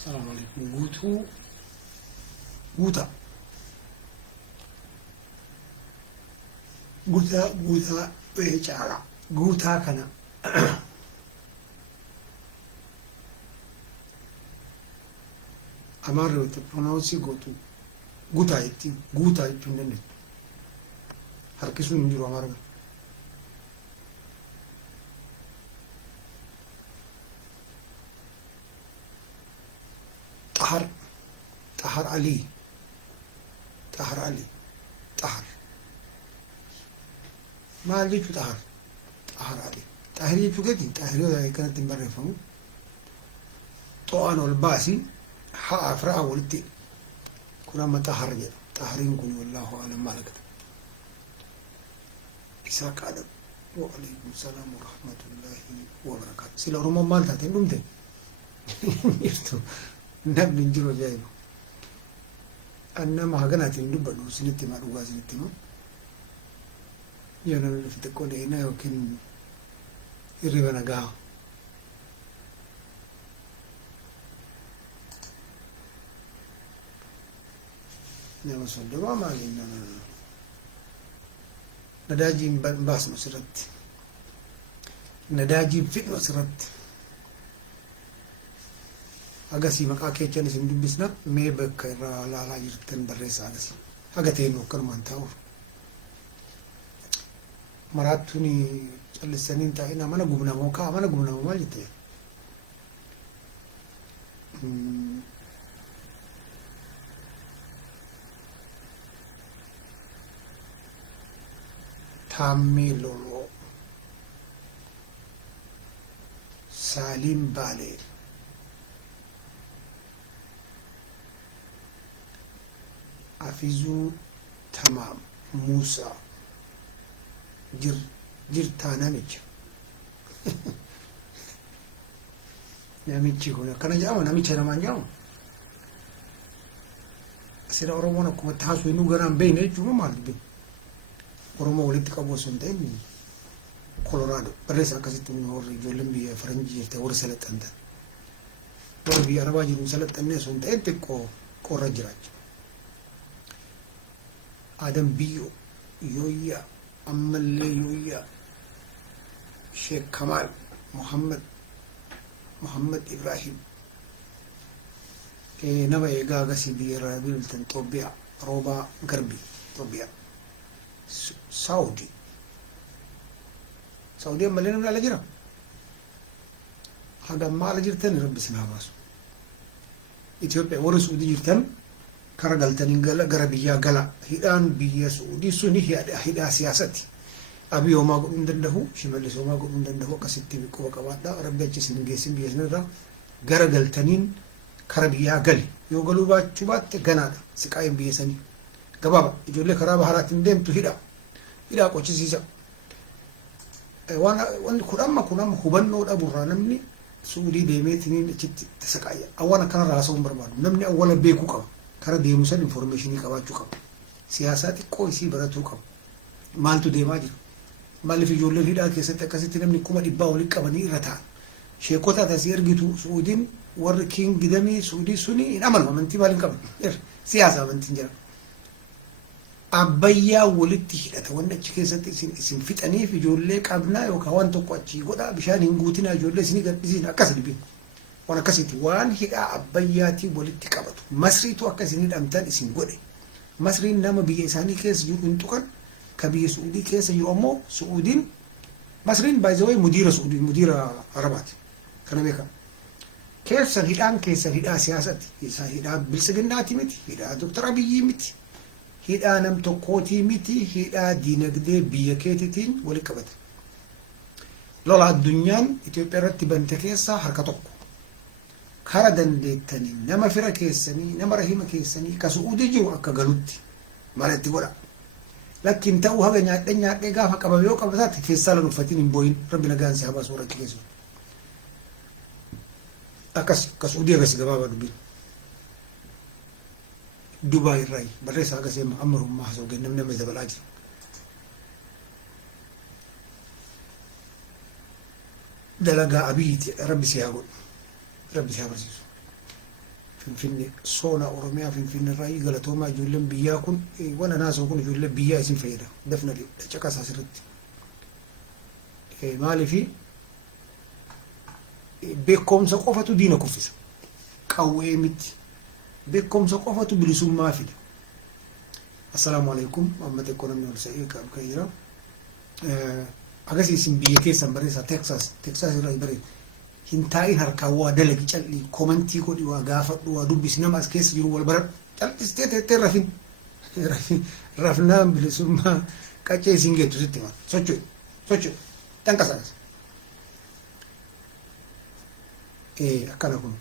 السلام عليكم. قوتو قوتا قوتا قوتا بيجارا قوتا كنا أمر pronounce قوتو قوتا يتي قوتا يتندن هركسو نجرو أمر طهر علي طهر ما ليش طهر علي طهر يجوا كذي طهر يودا كانت تنبر يفهموا طوان والباسي حا فرع ولدي كنا ما طهر جد طهرين كوني والله أعلم ما لقيت إساك عدم وعليكم السلام ورحمة الله وبركاته سلا رمى مالتا تندم ده يرتو نبي نجرو جايبه أنا ما هجنا تندب بدو سنتي ما روجا سنتي ما يانا اللي في تقول هنا يمكن يريبنا جاه نعم صدق ما لينا نداجي باس مسرت نداجي فيت مسرت أجاسي مكا كيتشان سندب بسنا مي بك لا يرتن بريس أجاسي أجاتين وكر ما انتهور مراتوني السنين تاعنا ما نقومنا موكا ما نقومنا ما جتة تامي لولو سالم بالي حفيزو تمام موسى جرتا نامج نامج هنا كنا جاوا نامج أنا ما جاوا سيدا أورومونا كم تحاسو إنو غرام بينه جوا مال بين أورومو ولد كابو سنتين كولورادو بريس أكاسيت نور جولم بيه فرنجي تور سلت أنت تور بيه أربعة جنون سلت أني سنتين تكو كورجراج آدم بيو يويا أمل يويا شيخ كمال محمد إبراهيم نبا إيجا غسي بيرا بيلتن طوبيا روبا غربي طوبيا سعودي ملينا من الأجرة هذا ما الأجرتين رب سنا باسو إثيوبيا ورسودي جرتن كرجلتني غربية غلا هيدان بيا سعودي سني هيدا سياستي أبي يوم أقول من دنده شمال يوم أقول من دنده كسيتي بكوا كوادا ربنا جسنا جسم بيزنا را غرجلتنين كربية غلي يوغلو بات غنادا سكايم بيسني غبابا يجول لك رابع هرات ندم هيدا كوتشي سيسا وانا كلام خبنو أبو رانمني سعودي ديمتني تسكايا أوانا كان راسهم بربادو نمني أولا بيكو كوا كرا ديموسن انفورميشن يقابچو كم سياسات كويسي براتو كم مالتو ديما جير مال في جول هيدا كيسه كاسيت نمني كوما ديبا ولي قبني رتا شيكوتا تسيرغيتو سعودين وركينج دمي سعودي سني انمل منتي مالن قبل سياسه منتنجر أبيا ولدت هيدا تونچ كيسه سين فيتاني في جول قبنا يو كوان توقچي غدا بشان انغوتنا جول سني غدزين اكاسدبي وانا كسيتي وان هيدا أبياتي ولدت قبطو مسريتو أكاسيني الأمتان اسم قولي مسرين نام بيساني كيس يو انتوكن كبي سعودي كيس يو أمو سعودين مسرين بايزوي مدير سعودي مدير عربات كنا بيكا كيف سهيدان كيس هيدا سياستي هيدا بلسجناتي متي هيدا دكتور أبي متي هيدا نمتو كوتي متي هيدا دينقدي بيكيتين ولي قبط لولا الدنيا إتيوبيا رتبان تكيسا حركتوكو كارا دندتني نما فرا كيسني نما رحيم كيسني كسعودي جو أكا غلوتي مالتي ولا لكن تو هذا نيات غافا قبيو قبسات كيسال نفتين بوين ربنا غان سيابا سورة كيسو أكاس كسعودي غاس غبابا دبي راي بريس أكاسي أمرهم محسو جنم نما زبلاجي دلقا أبيت ربي سيابون ربي سيابرسيسو finfinne soona oromiyaa finfinne irraa galatoomaa ijoolleen biyyaa kun wana naasoo kun ijoollee biyyaa isin fayyada definitely caqasaa sirriitti maaliifi beekumsa qofatu diina kuffisa qawwee miti beekumsa qofatu bilisummaa fida. Assalaamu alaikum amma xiqqoo namni ol sa'ee kan jira agarsiisin biyya keessan bareessa Texas irraa bareeda hin taa'in harkaan waa dalagi calli komantii godhi waa gaafadhu waa dubbisi nama as keessa jiru wal baradhu cal'istee teettee rafnaan bilisummaa qaccee isin geettu sitti hima socho'e tanqasaas akkana kun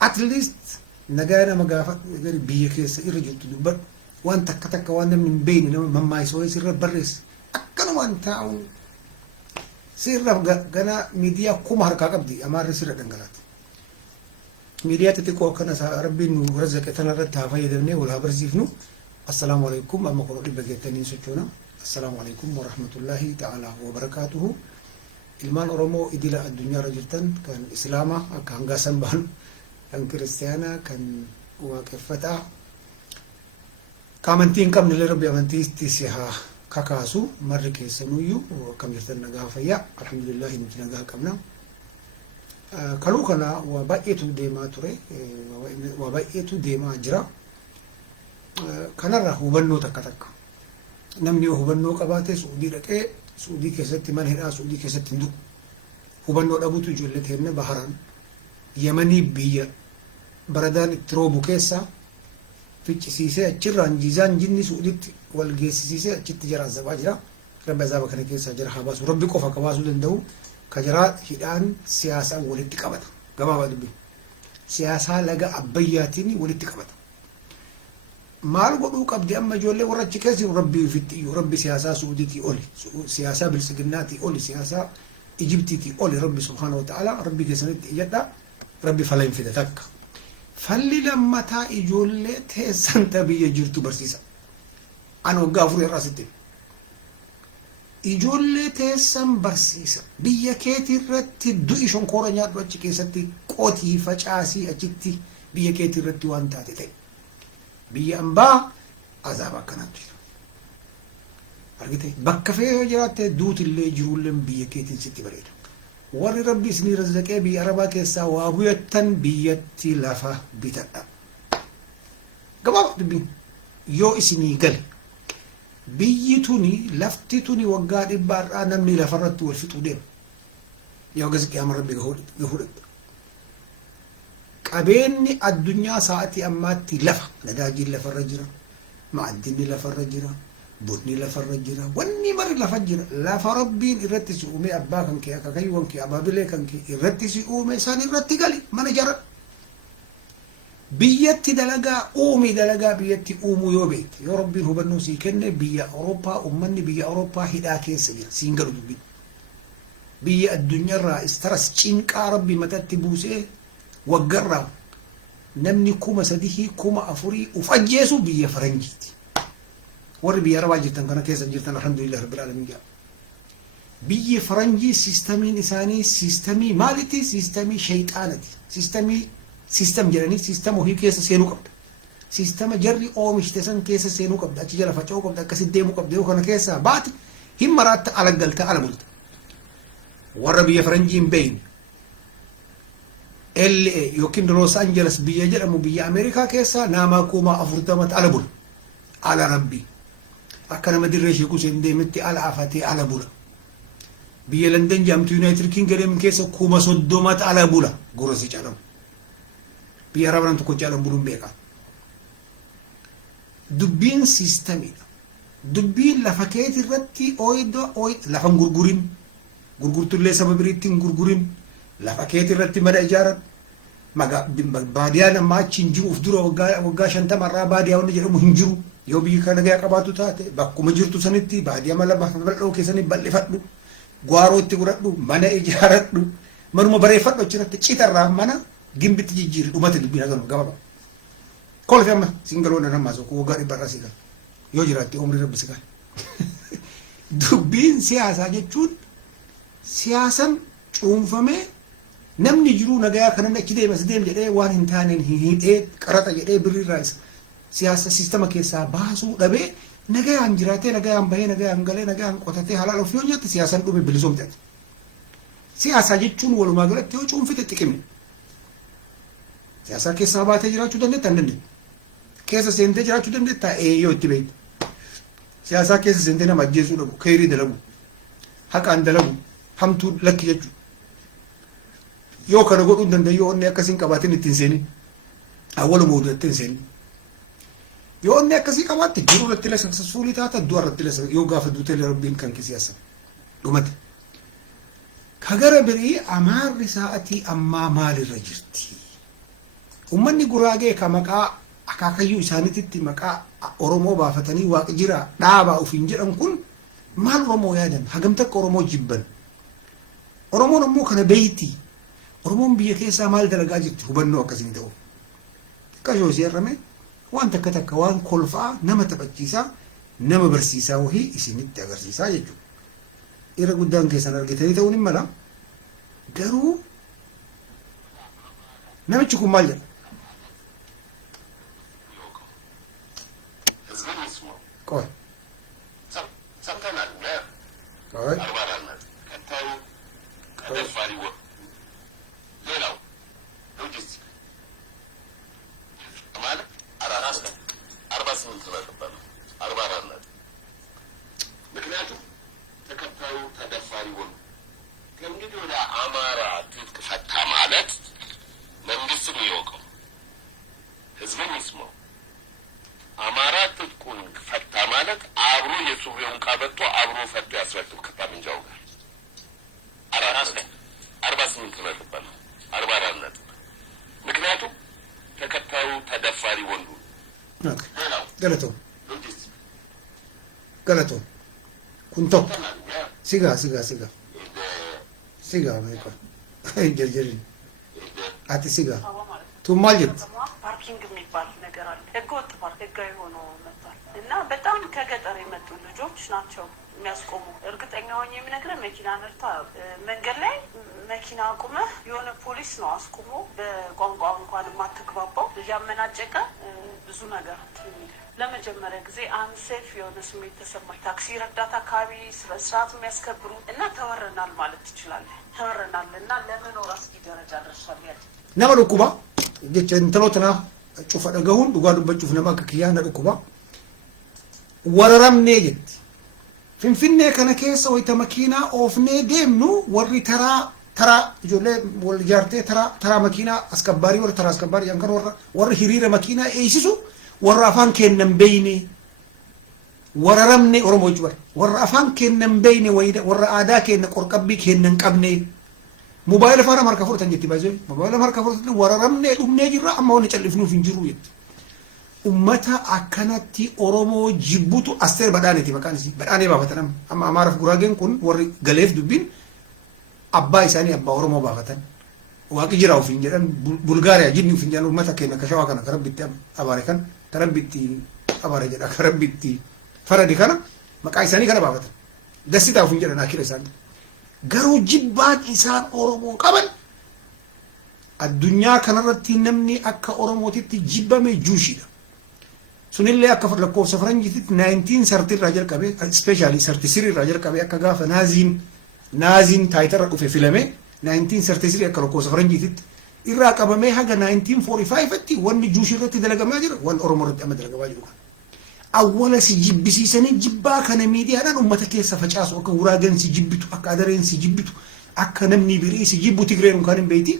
at least nagaa nama gaafadhu gari biyya keessa irra jirtu dubbadhu waan takka waan namni hin beekne nama mammaayisoo sirra barreessi akkanumaan taa'uun sirra gana miidiyaa kuma harkaa qabdi amaarri sirra dhangalaati. Miidiyaa xixiqqoo akkana rabbiin nu razzaqe tanarratti haa fayyadamnee wal haa barsiifnu. Assalaamu alaikum amma kun dhibba geettanii sochoona. Assalaamu alaikum wa rahmatullahi ta'ala wa barakaatuhu. Ilmaan Oromoo idila addunyaarra jirtan kan Islaamaa akka hangaasan baanu kan Kiristaanaa kan waaqeffataa kaamantii hin qabne illee rabbi amantiitti si haa kakaasu marri keessanuyyuu akkam jirtan nagaa fayyaa alhamdulillah nuti nagaa qabna. Kaluu kana waa baay'eetu deemaa ture waa baay'eetu deemaa jira. Kanarra hubannoo takka namni hubannoo qabaate Suudii dhaqee Suudii keessatti mana hidhaa Suudii keessatti hin du'u. Hubannoo dhabuutu ijoollee teenne baharaan Yemanii biyya baradaan itti roobu keessaa ficcisiisee achirraan jiizaan jinni Suudiitti wal geessisiisee achitti jara azabaa jira. Rabbi azaba kana keessaa jara haa baasu. Rabbi qofa akka baasuu danda'u ka jaraa hidhaan siyaasaan walitti qabata. Gabaabaa dubbii. Siyaasaa laga abbayyaatiin walitti qabata. Maal godhuu qabdi amma ijoollee warra achi keessi rabbi ofitti iyyuu rabbi siyaasaa Suudiitii oli siyaasaa bilisiginnaatii oli siyaasaa Ijibtiitii oli rabbi subhaanahu wa ta'ala rabbi keessanitti iyyadhaa rabbi fala hin fida takka. Falli lammataa ijoollee teessan biyya jirtu barsiisa. Ani waggaa 4 irraa sitti. Ijoollee teessan barsiisa. Biyya keetii irratti du'i shonkoora nyaadhu achi keessatti qotii facaasii achitti biyya keetii irratti waan taate ta'e. Biyya ambaa azaaba akkanaatu jira. Argite bakka fe'ee yoo jiraatte duutillee jiruullee biyya keetiin sitti bareeda. Warri rabbi isinii razzaqee biyya arabaa keessaa waa buyattan biyyatti lafa bitadha. Gabaabaa dubbiin yoo isinii gale biyyi tuni lafti tuni waggaa 100 namni lafarratti wal fixuu deema. Yoo gasi qiyaama rabbi gahudha. Qabeenyi addunyaa sa'aatii ammaatti lafa nadaajiin lafarra jira ma'addinni lafarra jira bunni lafarra jira wanni mari lafa jira lafa rabbiin irratti si uume abbaa kan kee akka kayyuwan kee abaabilee kan kee irratti si uume isaan irratti gali mana jara biyyatti dalagaa uumi dalagaa biyyatti uumu yoo beekte yoo rabbiin hubannoo sii kenne biyya Awurooppaa ummanni biyya Awurooppaa hidhaa keessa jira siin galu dubbiin biyya addunyaarraa istaras cinqaa rabbi matatti buusee waggarraa namni 3,000 4,000 ufajjeesu biyya faranjiiti. Warri biyya arabaa jirtan kana keessa jirtan alhamdulillah rabbil alamin jaa. Biyya faranjii siistamiin isaanii siistamii maaliti siistamii shayxaanati. Siistam jedhanii siistam ofii keessa seenuu qabda. Siistama jarri oomishte san keessa seenuu qabda. Achi jala faca'uu qabda akkasitti deemuu qabda. Yoo kana keessaa baate hin maraatta ala galta ala bulta. Warra biyya faranjii hin beeyne. LA yookiin Los Angeles biyya jedhamu biyya Ameerikaa keessaa nama 40 ala bula. Ala rabbi. Akka nama dirree sheekuu seen deemetti ala afatee ala bula. Biyya London jedhamtu United Kingdom keessa 30 ala bula. Gorosi jedhamu. Biyya Arabaan tokko jedhamu buluun beekaa. Dubbiin siistamiidha. Dubbiin lafa keetii irratti lafa gurgurin. Gurgurtullee saba biriitti hin gurgurin. Lafa keetii irratti mana ijaaran baadiyaan amma achi hin jiru uf dura waggaa 50 irraa baadiyaa wanni jedhamu hin jiru yoo biyyi kana nagaa qabaatu taate bakkuma jirtu sanitti baadiyaa mala bal'oo keessanii bal'ifadhu gwaarootti godhadhu mana ijaaradhu manuma bareeffadhu achirratti citarraa mana gimbitti jijjiiri dhumate dubbiin haganuma gababa kolfi amma singaloon namaa sokku waggaa 100 irraa sigaa yoo jiraatti umrii rabbi sigaa dubbiin siyaasaa jechuun siyaasan cuunfamee namni jiru nagaa kana achi deemas deem jedhee waan hin taaneen hidhee qaraxa jedhee birriirraa siyaasa sistema keessaa baasuu dhabee nagaan jiraatee nagaan bahee nagaan galee nagaan qotatee halaal ofii hojjette siyaasan dhume bilisoomte. Siyaasa jechuun walumaa galatti yoo cuunfite xiqqimne. Siyaasa keessaa baatee jiraachuu dandeetta hin dandeettu. Keessa seentee jiraachuu dandeetta yoo itti beekte. Siyaasa keessa seentee nama ajjeesuu dhabu, keerii dalagu, haqaan dalagu, hamtuu lakki jechuudha. Yoo kana godhuu hin danda'u yoo onni akkasiin qabaatin ittiin seeni. Awwaluma hojjette hin seeni. Yoo onni akkasii qabaatte jiru irratti illee successfulii taata du'a irratti illee yoo gaafa duutee rabbiin kan kee siyaasa. Dhumate. Kagara birii amaarri sa'atii ammaa maalirra jirti? Uummanni Guraagee ka maqaa akaakayyuu isaaniitti maqaa Oromoo baafatanii waaqa jira dhaabaa ofiin jedhan kun maal Oromoo yaadan? Hagamta akka Oromoo jibban. Oromoon ammoo kana beeyti. Oromoon biyya keessaa maal dalagaa jirti hubannoo akkasiin ta'u. Qashoo seerrame waan takka waan kolfaa nama taphachiisaa nama barsiisaa wahii isinitti agarsiisaa jechuudha. Irra guddaan keessan argitanii ta'uun hin mala. Garuu namichi kun maal jedha? ቆይ ሰምተናል። ቆይ አርባራነት ቀጣዩ ተደፋሪ ሌላው ሎጂስቲክ ማለት 48 ነበር 44 ምክንያቱም ተከታዩ ተደፋሪ ወንድ ከእንግዲህ ወደ አማራ ትጥቅ ፈታ ማለት መንግስትም ይወቀው ህዝብም ይስማው። አማራ ትጥቁን ፈታ ማለት አብሮ የሱሪውን ካበቶ አብሮ ፈቶ ያስረክብ ከጠመንጃው ጋር 48 ነጥብ 44 ነጥብ ምክንያቱም ተከታዩ ተደፋሪ ወንዱ ገለቶ ኩንቶ ሲጋ ማይቆ ጀርጀሪ አቲ ሲጋ ቱማልት ፓርኪንግ የሚባል ነገር አለ። ህገወጥ ፓርክ ህጋዊ ሆኖ መጥቷል እና በጣም ከገጠር የመጡ ልጆች ናቸው የሚያስቆሙ። እርግጠኛ ሆኜ የምነግርህ መኪና ነርታ መንገድ ላይ መኪና አቁመህ የሆነ ፖሊስ ነው አስቁሞ በቋንቋ እንኳን የማትግባባው እያመናጨቀ ብዙ ነገር ለመጀመሪያ ጊዜ አንሴፍ የሆነ ስሜት ተሰማኝ። ታክሲ ረዳት አካባቢ ስርዓት የሚያስከብሩ እና ተወረናል ማለት ትችላለህ። ተወረናል እና ለመኖር አስጊ ደረጃ ደርሷል ያለ nama dhukkuba jecha intalootana cufa dhagahuun dhugaa dubbachuuf nama akka kiyyaa na dhukkuba wararamnee jetti. Finfinnee kana keessa wayita makiinaa oofnee deemnu warri taraa ijoollee wal ijaartee taraa makiinaa askabbaarii warra taraa askabbaarii kan warra hiriira makiinaa eeysisu warra afaan kennan beeyne wararamne Oromoo jechuudha. Warra afaan kennan beeyne warra aadaa kenna qorqabbii kennan qabne. Mobaayila faana marka fudhatan jetti baay'ee mobaayila marka fudhatan wararamnee dhumnee jirra amma wanni callifnuuf hin jiru jetti. Ummata akkanatti Oromoo jibbutu Asteer Badhaaneeti maqaan isii badhaanee baafatan amma Amaaraaf Guraageen kun warri galeef dubbiin abbaa isaanii abbaa Oromoo baafatan waaqi jira ofiin jedhan Bulgaariyaa jinni ofiin jedhan ummata keenya akka shawaa kana karabbitti abaare kan tarabbitti abaare jedha karabbitti faradi kana maqaa isaanii kana baafatan dassitaa ofiin jedhan akira isaanii. Garuu jibbaan isaan Oromoo qaban addunyaa kanarratti namni akka Oromootitti jibbame Juushiidha. Sunillee akka lakkoofsa Faranjiitti 1930 irraa jalqabee ispeeshaalii 33 irraa jalqabee akka gaafa naaziin taayitarra dhufe filame 1933 akka lakkoofsa Faranjiitti irraa qabamee haga 1945tti wanni Juushii irratti dalagamaa jira wanni Oromoo irratti amma dalagamaa jiru. Awwala si jibbisiisanii jibbaa kana miidiyaadhaan uummata keessa facaasu akka Guraageen si jibbitu akka Adareen si jibbitu akka namni birii si jibbu Tigreen kan hin beeyti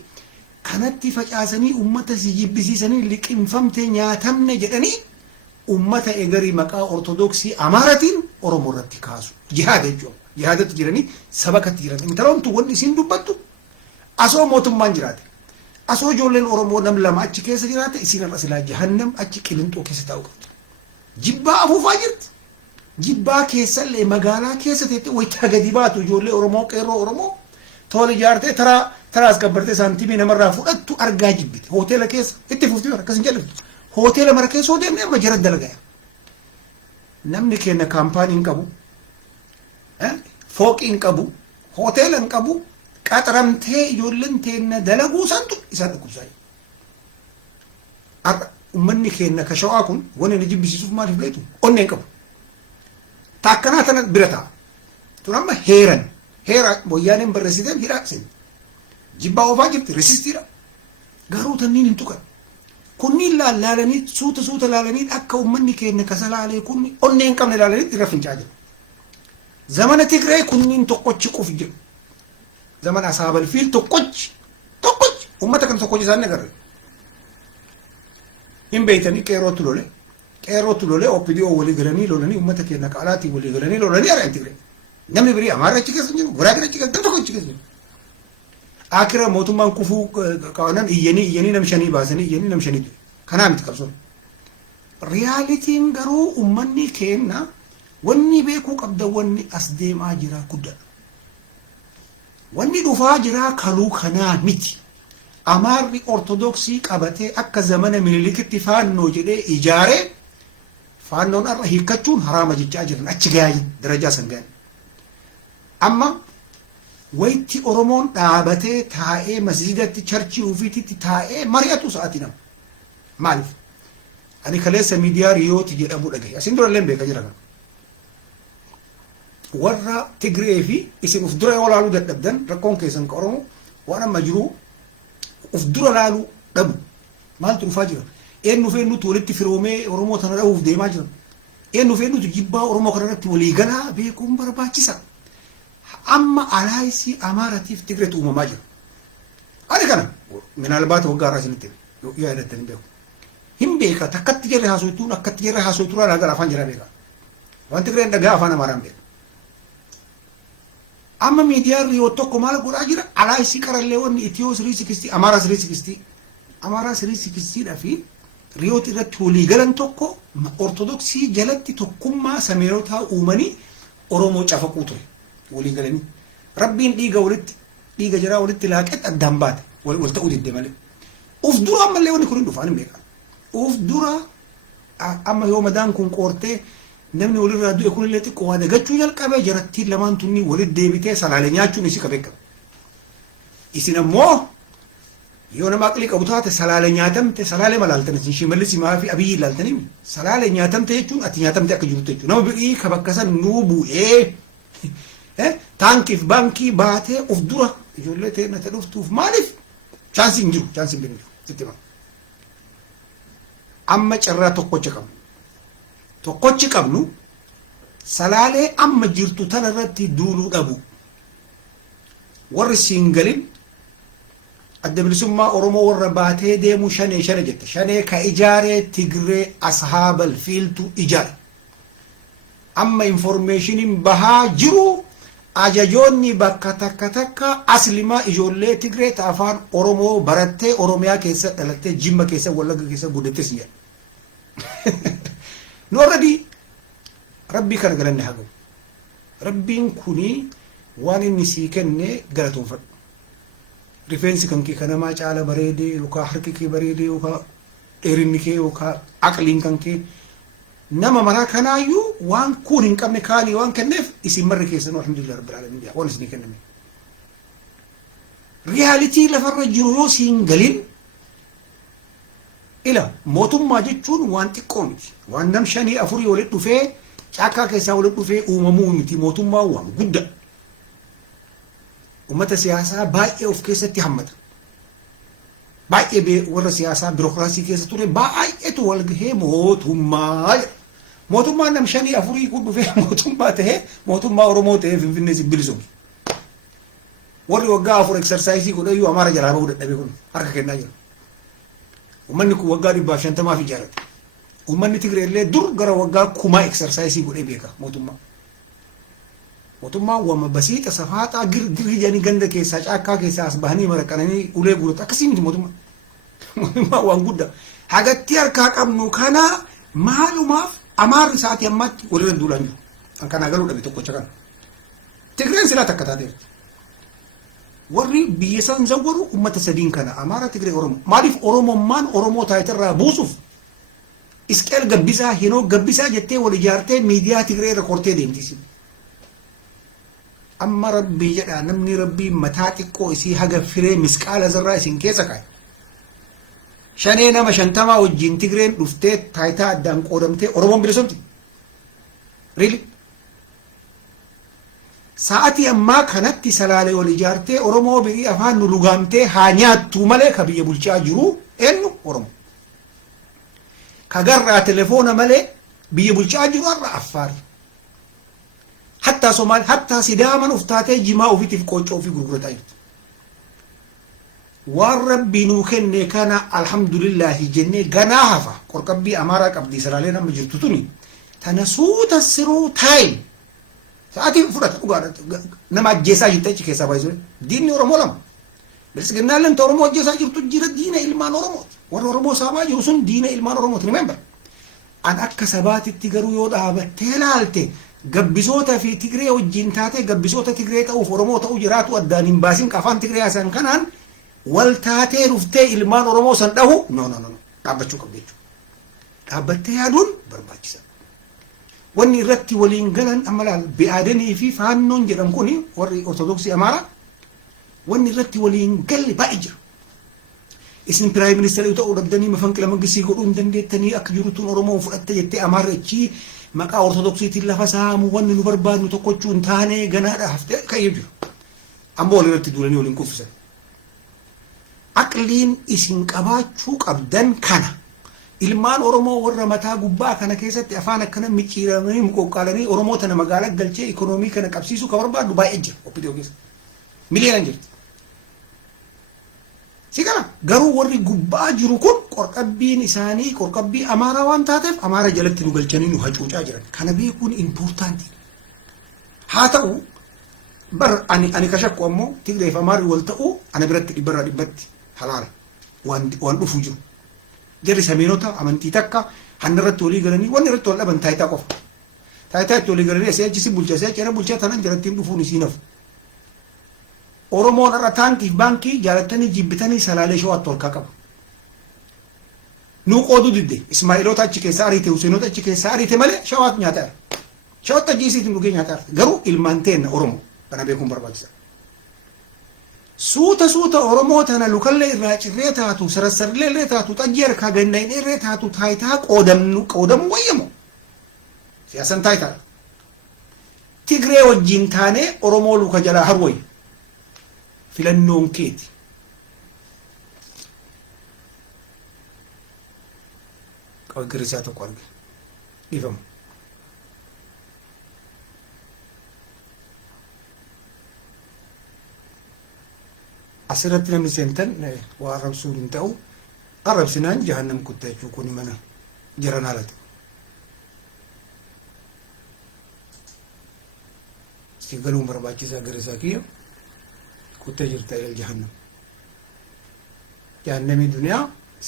kanatti facaasanii uummata si jibbisiisanii liqinfamtee nyaatamne jedhanii uummata egarii maqaa ortodoksii Amaaratiin Oromoo irratti kaasu. Jihaada jechuudha. Jihaadatti jiranii sabakatti jiran. Intaloomtu wanni isin dubbattu asoo mootummaan jiraate. Asoo ijoolleen Oromoo nam lama achi keessa jiraate isin irra silaa jahannam achi qilintoo keessa taa'u qabdi. Jibbaa afuufaa jirti. Jibbaa keessallee magaalaa keessa teettee wayita gadi baatu ijoollee Oromoo qeerroo Oromoo tola ijaartee taraa askabbartee saantimii namarraa fudhattu argaa jibbiti. Hoteela keessa itti fuftii akkasin jedhamtu. Hoteela mara keessa deemnee amma jara dalagaya. Namni keenya kaampaanii hin qabu. Fooqii hin qabu. Hoteela hin qabu. qaxaramtee ijoolleen teenya dalaguu santu isaan dhukkubsaa. Uummanni keenya ka shawaa kun wanni ni jibbisiisuuf maaliif leetu onneen qabu. Taakkanaa tana bira ta'a. Tun amma heera wayyaaneen barreessiteen hidhaaqsin. Jibbaa oofaa jirti resistiidha. Garuu tanniin hin tuqan. Kunniin laalanii suuta laalanii akka uummanni keenya kasa laalee kunni onneen qabne laalanii irra fincaa jiru. Zamana Tigree kunniin tokkochi quf jiru. Zamana Asaabal Fiil tokkochi uummata kan tokkochi isaan agarre. Hin beeytanii qeerootu lole OPDO walii galanii lolanii uummata keenya qaalaatii walii galanii lolanii argan Tigree. Namni birii Amaara achi keessa jiru, Guraagara achi keessa tokko achi keessa jiru. Akira mootummaan kufuu qabanan iyyanii nam shanii baasanii iyyanii nam shanii ture. Kanaa miti qabsoon. Riyaalitiin garuu uummanni keenya wanni beekuu qabda wanni as deemaa jira guddaadha. Wanni dhufaa jira kaluu kanaa miti. Amaarri ortodoksii qabatee akka zamana Minilikitti faannoo jedhee ijaaree faannoon irra hiikkachuun haraama jechaa jiran achi gahaa darajaa san gahan. Amma wayitti Oromoon dhaabatee taa'ee masjidatti charchii ufiititti taa'ee mari'atu sa'aatii nama. Maaliif? Ani kaleessa miidiyaa Riyooti jedhamu dhagahe. Asin dura illee beekaa jira kan. Warra Tigree fi isin uf dura olaaluu dadhabdan rakkoon keessan ka Oromoo waan amma jiru uf dura laaluu dhabu. Maaltu dhufaa jira? Eenyu feennutu walitti firoomee Oromoo tana dhabuuf deemaa jira. Eenyu feennutu jibbaa Oromoo kanarratti waliigalaa beekuun barbaachisa. Amma alaayisii Amaaratiif Tigreetu uumamaa jira. Ani kana minaalbaata waggaa irraa isinitti yaadattanii beeku. Hin beeka takkatti jirre haasoituun akkatti jirre haasoituun alaa gara afaan jira beeka. Waan Tigreen dhagaa afaan Amaaraan beeka. Amma miidiyaa Riyoo tokko maal godhaa jira? Alaayisii qarallee wanni Itiyoo 360 Amaaraa 360 Amaaraa 360 fi Riyooti irratti walii galan tokko ortodoksii jalatti tokkummaa sameerotaa uumanii Oromoo cafaquu ture. Walii galanii rabbiin dhiiga jiraa walitti laaqetti addaan baate wal ta'uu didde malee. Uf dura ammallee wanni kun hin dhufaan hin beekan. Uf dura amma yoo madaan kun qoortee namni walirraa du'e kunillee xiqqoo waa dagachuu jalqabee jarattiin lamaan tunni walitti deebitee salaalee nyaachuun isi qabee qaba. Isin ammoo yoo nama aqlii qabu taate salaalee nyaatamte salaalee malaaltan isin Shimallis Simaa fi Abiyyi ilaaltanii salaalee nyaatamte jechuun ati nyaatamte akka jirtu jechuudha. Nama birii ka bakka san nuu bu'ee taankiif baankii baatee uf dura ijoollee ta'e nata dhuftuuf maaliif chaansiin jiru chaansiin birin jiru sitti hima. Amma carraa tokkochi qabnu salaalee amma jirtu tana irratti duuluu dhabu. Warri siingalin adda bilisummaa Oromoo warra baatee deemu shanee jette. Shanee ka ijaaree Tigree Ashaabal Fiiltu ijaare. Amma informeeshiniin bahaa jiru ajajoonni bakka takka aslimaa ijoollee Tigree afaan Oromoo barattee Oromiyaa keessa dhalattee Jimma keessa Wallagga keessa guddattee si jedha. Nu already rabbii kana galanne hagamu. Rabbiin kuni waan inni sii kenne galatoonfadhu. Rifeensi kan kee kanamaa caala bareedee yookaan harki kee bareedee yookaan dheerinni kee yookaan aqliin kan kee nama maraa kanaayyuu waan kun hin qabne kaanii waan kenneef isin marri keessan alhamdulillah rabbil alamin waan isin kenname. Realitii lafarra jiru yoo siin galin ila mootummaa jechuun waan xiqqoo miti. Waan nam shanii afurii walitti dhufee caakkaa keessaa walitti dhufee uumamuu miti. Mootummaa waan guddaa. Uummata siyaasaa baay'ee of keessatti hammata. Baay'ee warra siyaasaa biirokiraasii keessa ture baay'eetu wal gahee mootummaa. Mootummaan nam shanii afurii kun dhufee mootummaa tahee mootummaa Oromoo tahee Finfinnee si bilisoomi. Warri waggaa afur eksersaayisii godhayyuu Amaara jalaa bahuu dadhabee kun harka kennaa jira. Uummanni kun waggaa 150 ijaarate. Uummanni Tigree illee dur gara waggaa 1000 eksersaayisii godhee beeka mootummaa. Mootummaan wama basiita safaaxaa girgirri jedhanii ganda keessaa caakkaa keessaa as bahanii maraqananii ulee guuratu akkasii miti mootummaa. Mootummaa waan guddaa. Hagatti harkaa qabnu kana maalumaaf Amaarri sa'aatii ammaatti walirra duulaan jiru. Kan kanaa galuu dhabe tokkocha kana. Tigreen silaa takka taateerti. Warri biyya san zawwaru uummata sadiin kana Amaara Tigree Oromoo. Maaliif Oromummaan Oromoo taayitarraa buusuuf Isqeel Gabbisaa Hinoo Gabbisaa jettee wal ijaartee miidiyaa Tigree irra kortee deemtisi. أما ربي جدا نمني ربي متاتكو إسي هاga فري مسكالة زرا إسين كيسا كاي شانينا ما شانتما وجين تغرين رفتيت تايتا أدام قودمتي أورمون بلسونتي ريلي ساعتي أما كانت سلالة والإجارتي أورمو بي أفان نلوغامتي هانيات تومالي كبية بلچا جرو إنو أورمو كغرى تليفون مالي بيا بلچا جرو أرى أفاري حتى سومال حتى سداما افتاتي جماع في تفكوچو في غرغرتا يرت والرب نوكن كان الحمد لله جنة غناهفا قرقبي امارا قبدي سرالينا مجرتتوني تنسو تسرو تايم ساعتي فرات وغادت نما جيسا جتچ كيسا بايزو دين اورمو لم بس قلنا لن تورمو جيسا جرتو جير دين المان اورمو ورورمو سابا يوسن دين المان اورمو ريمبر ان اكسبات التجرو يودا بتلالتي قبسوتا في تجري وجين تاتي قبسوتا تجري تاو فورمو تاو جراتو ادانين باسين كافان تجري اسان كانان والتاتي رفتي المان اورمو سندهو نو نو نو قبچو قبچو قبتي يادون برباچسا وني رتي ولين غلن املال بيادني في فانون جدم كوني وري اورثودوكسي امارا وني رتي ولين قل باجر اسم برايم مينستر يتو ودني مفنكل منغسي غدون دندتني اكجروتون اورمو فرت جتي امارچي مقا اورثودوكسي تلفسام ون نبرباد نتوكچون تاني غنادا حفته كيجو امبول رتي دولني ولين كوفسا اقلين اسم قباچو قبدن كان ilmaan oromoo warra mataa gubbaa kana keessatti afaan akkana micciiramanii muqoqqaalanii oromoo tana magaalaa galchee ikoonoomii kana qabsiisuu ka barbaadu baay'ee jira oppitoo keessa miliyoonaan jirti sigala garuu warri gubbaa jiru kun qorqabbiin isaanii qorqabbii amaaraa waan taateef amaara jalatti nu galchanii nu hacuucaa jiran kana beekuun impoortaanti haa ta'u bar ani kashakku ammoo tigreef amaarri wal ta'u ana biratti dhibbarraa dhibbatti halaala waan dhufu jiru جري سمينوتا أمانتي تكا هنرت ولي قرني ونرت ولا بن تايتا قف تايتا ولي قرني سيا جسم بولجا سيا أنا بولجا ثنا جرت تيم دفوني سينف أورومون الرتان كيف بانكي جرتني جيبتني سلالة شو أطول كاكب نو قودو ددي إسماعيلو تاجي كساري تيوسينو تاجي كساري تملة شوات نياتر شوات تجيسي تنوكي نياتر قرو المانتين أورومو أنا بيكون برباجسا سوتا أورومو تانا لوكالي ريتاتو سرسرلي ريتاتو تجير كاغنين ريتاتو تايتا قودم ويمو سياسن تايتا تيغري وجين تاني أورومو لوكا جلا هروي فلنون كيتي قوي كريساتو قوانك يفهم أسرتنا مسنتن وعرب سورين تاو عرب سنان جهنم كتاجو كوني منا جرنا لات سيقلون برباكي ساقر ساكية كتاجر تايل جهنم جهنمي دنيا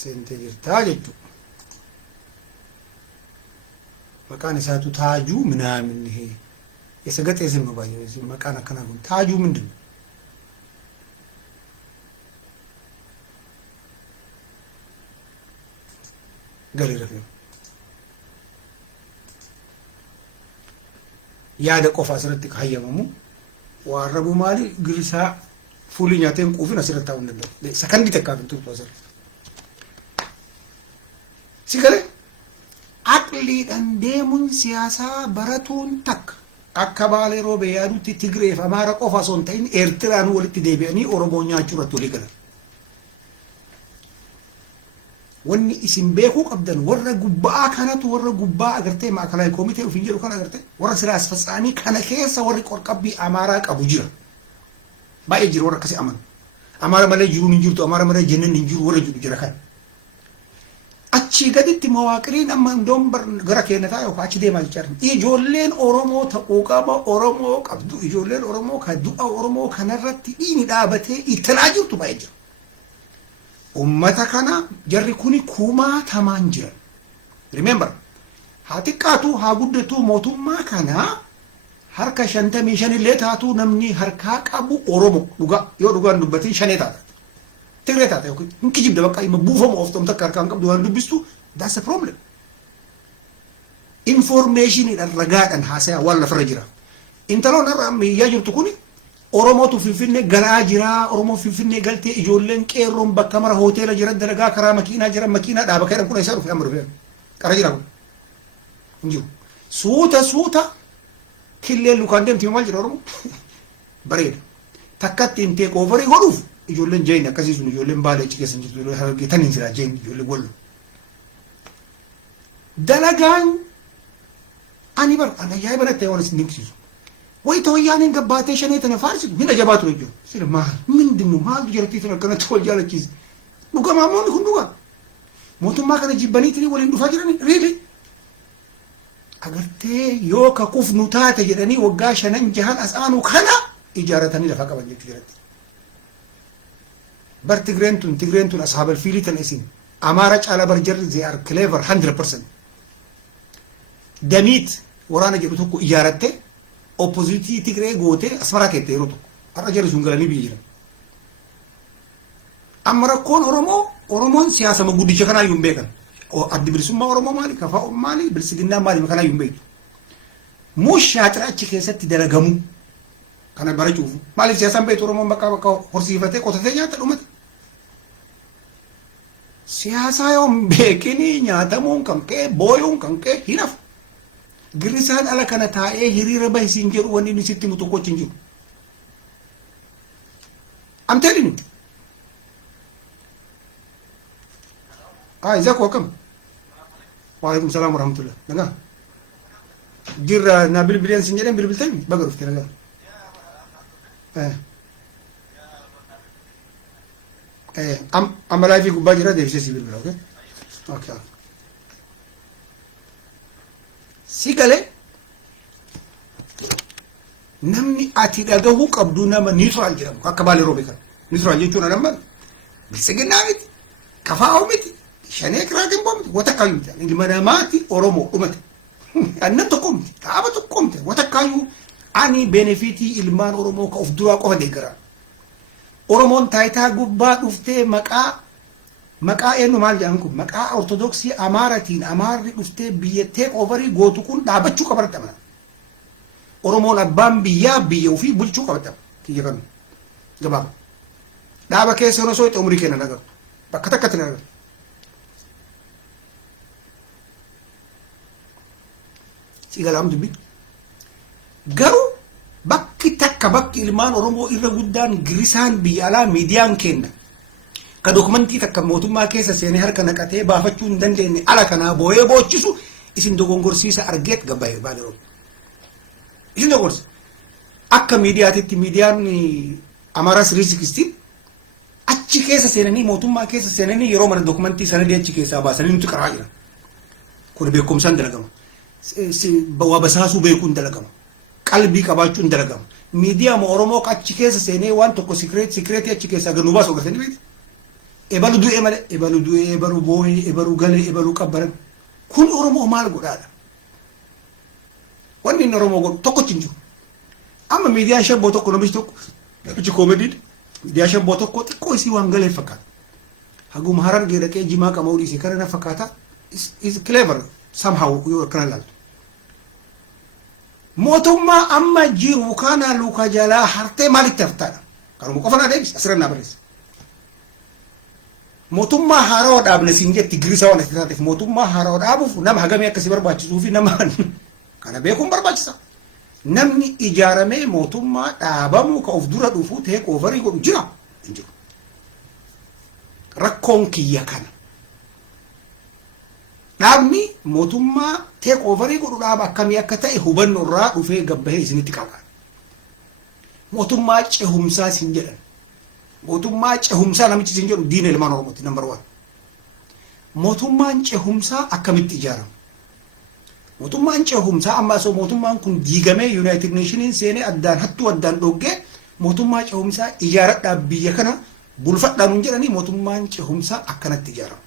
سنتجر تاججو مكان ساتو تاجو منا منه يسقط اسم مبايو مكان كنا تاجو من دم قالي رفيق يادا قفا سرتك هيا ممو وعربو مالي قرسا فولي نياتين قوفين سرتا ونبدا سكندي تكافن توتو سر سيقالي عقلي انديمون سياسة براتون تك أكبالي روبي يادو تتغريف أمارا قفا سونتين ارتران ولت ديبياني أوروبو نياتشو رتو لقل wanni isin beekuu qabdan warra gubbaa kanatu warra gubbaa agartee maakalaa komitee ufin jedhu kana agartee warra sira asfasaanii kana keessa warri qorqabbii amaaraa qabu jira baay'ee jira warra akkasii aman amaara malee jiruun hin jirtu amaara malee jennaan hin jiru warra jiru jira kan achi gaditti mawaaqiriin amma indoom gara keenyataa yookaan achi deemaa jechaa ijoolleen oromoo ta'uu qaba oromoo qabdu ijoolleen oromoo kan du'a oromoo kanarratti dhiini dhaabatee ittalaa jirtu baay'ee jira ummata kana jarri kuni kumaa tamaan jiran remember haa xiqqaatu haa guddatu mootummaa kana harka 55 illee taatu namni harkaa qabu oromo dhuga yoo dhugaan dubbatiin shanee taata tigre taata yookiin inki jibda bakka ima buufamu oftom takka harkaan qabdu waan dubbistu that's a problem information idhan ragaadhan haasaya waan lafarra jira intaloon irraa miiyyaa jirtu kuni Oromootu Finfinnee galaa jira Oromoo Finfinnee galtee ijoolleen qeerroon bakka mara hoteela jira dalagaa karaa makiinaa jira makiinaa dhaaba kan kun isa dhufe amma dhufe qara jira kun injiru suuta killee lukaan deemti maal jira Oromoo bareeda takkatti intee koofarii godhuuf ijoolleen jeen akkasii sun ijoolleen baala achi keessa jirtu ijoollee hargeetan hin jira jeen ijoollee wallu dalagaan ani bar ana yaay banate waan isin dinqisiisu way tooyaanin gabbaatee shaneetana faarsi mina jabaatu rejjo sir maal mindinu maal jirti tan kana tol jaalachis dhuga maamoonni kun dhuga mootummaa kana jibbaniitii waliin dhufaa jirani riili agartee yoo ka kufnu taate jedhanii waggaa 5 jahan asaanu kana ijaaratanii lafa qaban jechuu jiratti bar Tigreen tun ashaabal fiilii tan isin Amaara caala bar jarri they are clever 100% damiit waraana jedhu tokko ijaaratte oppositii Tigree goote asmaraa keette yeroo tokko har'a jarri sun galanii biyya jiran amma rakkoon Oromoon siyaasa guddicha kanaa iyyuu hin beekan addi bilisummaa Oromoo maali kafaa maali bilisiginnaa maali kanaa iyyuu hin beektu mushaa achi keessatti dalagamu kana barachuuf maaliif siyaasaan beektu Oromoon bakka horsiifatee qotatee nyaata dhumate siyaasaa yoo hin beekini nyaatamuun kan ka'e booyuun kan ka'e hinaaf Girisaan ala kana taa'ee hiriira bahisiin jedhu wanni inni sitti mutu qochi hin jiru. I'm telling you. Isaac welcome. Waalaikum salam warahmatullah. Naga. Jirra na bilbilan sin jedhan bilbil ta'i baga dhufte naga. Amma laayifii gubbaa jira deebisee si bilbila okay? Okay. Sigale namni ati dhagahuu qabdu nama neutral jedhamu akka baalee roobe kan neutral jechuun nama bilisiginnaa miti kafaa'oo miti shanee kiraatiin boomti wata kaayyuu miti ilma namaati Oromoo dhumate annan tokko miti dhaaba tokko miti wata kaayyuu ani benefitii ilmaan Oromoo ka of duraa qofa deeggaraa Oromoon taayitaa gubbaa dhuftee maqaa eenyu maal jedhan kun maqaa ortodoksii Amaaratiin Amaarri dhuftee biyya take overii gootu kun dhaabachuu qabartama Oromoon abbaan biyya ofii bulchuu qabartama kiyya kan gabaaba dhaaba keessa osoo itti umurii kennan agartu bakka takkatti na agartu si galaam dubbi garuu bakki ilmaan Oromoo irra guddaan Girisaan biyya alaa miidiyaan kenna ka dokumentii takka mootummaa keessa seenee harka naqatee baafachuu hin dandeenye ala kanaa booyee boochisu isin dogongorsiisa argeet gabbaa'e baaleroon isin dogorsa akka miidiyaatitti miidiyaan Amaaraa 360 achi keessa seenanii mootummaa keessa seenanii yeroo mana dokumentii sanadii achi keessaa baasanii nuti qaraa jiran kun beekumsaan dalagama waa basaasuu beekuun dalagama qalbii qabaachuun dalagama miidiyaa Oromoo achi keessa seenee waan tokko secret achi keessaa ganu baasu agartanii beekti ebalu du'e male ebalu boohee ebalu galee ebalu qabbaran kun Oromoo maal godhaadha wanni inni Oromoo godhu tokko cinju amma miidiyaan shabboo tokko namichi tokko namichi koomedii miidiyaan shabboo tokko xiqqoo isii waan galee fakkaata haguma harar geedhaqee jimaa qama udhiisee kana na fakkaata is clever somehow yoo akkana laaltu mootummaa amma jiru kana luka jalaa hartee maalitti haftaadha kanuma qofa na deebis asirrannaa barreessa mootummaa haaraa dhaabne siin jetti Girisaa waan itti taateef mootummaa haaraa dhaabuuf nama hagamee akkasii barbaachisuu fi nama kana beekuun barbaachisa namni ijaaramee mootummaa dhaabamu ka of dura dhufu ta'ee koofarii godhu jira hin jiru rakkoon kiyya kana dhaabni mootummaa ta'ee koofarii godhu dhaaba akkamii akka ta'e hubannoo irraa dhufee gabbahee isinitti qaba mootummaa cehumsaa siin jedhan mootummaa cehumsaa namichi siin jedhu diina ilmaan Oromooti number 1 mootummaan cehumsaa akkamitti ijaarama mootummaan cehumsaa amma osoo mootummaan kun diigamee United Nations seenee addaan dhoggee mootummaa cehumsaa ijaaradhaa biyya kana bulfadhaan jedhanii mootummaan cehumsaa akkanatti ijaarama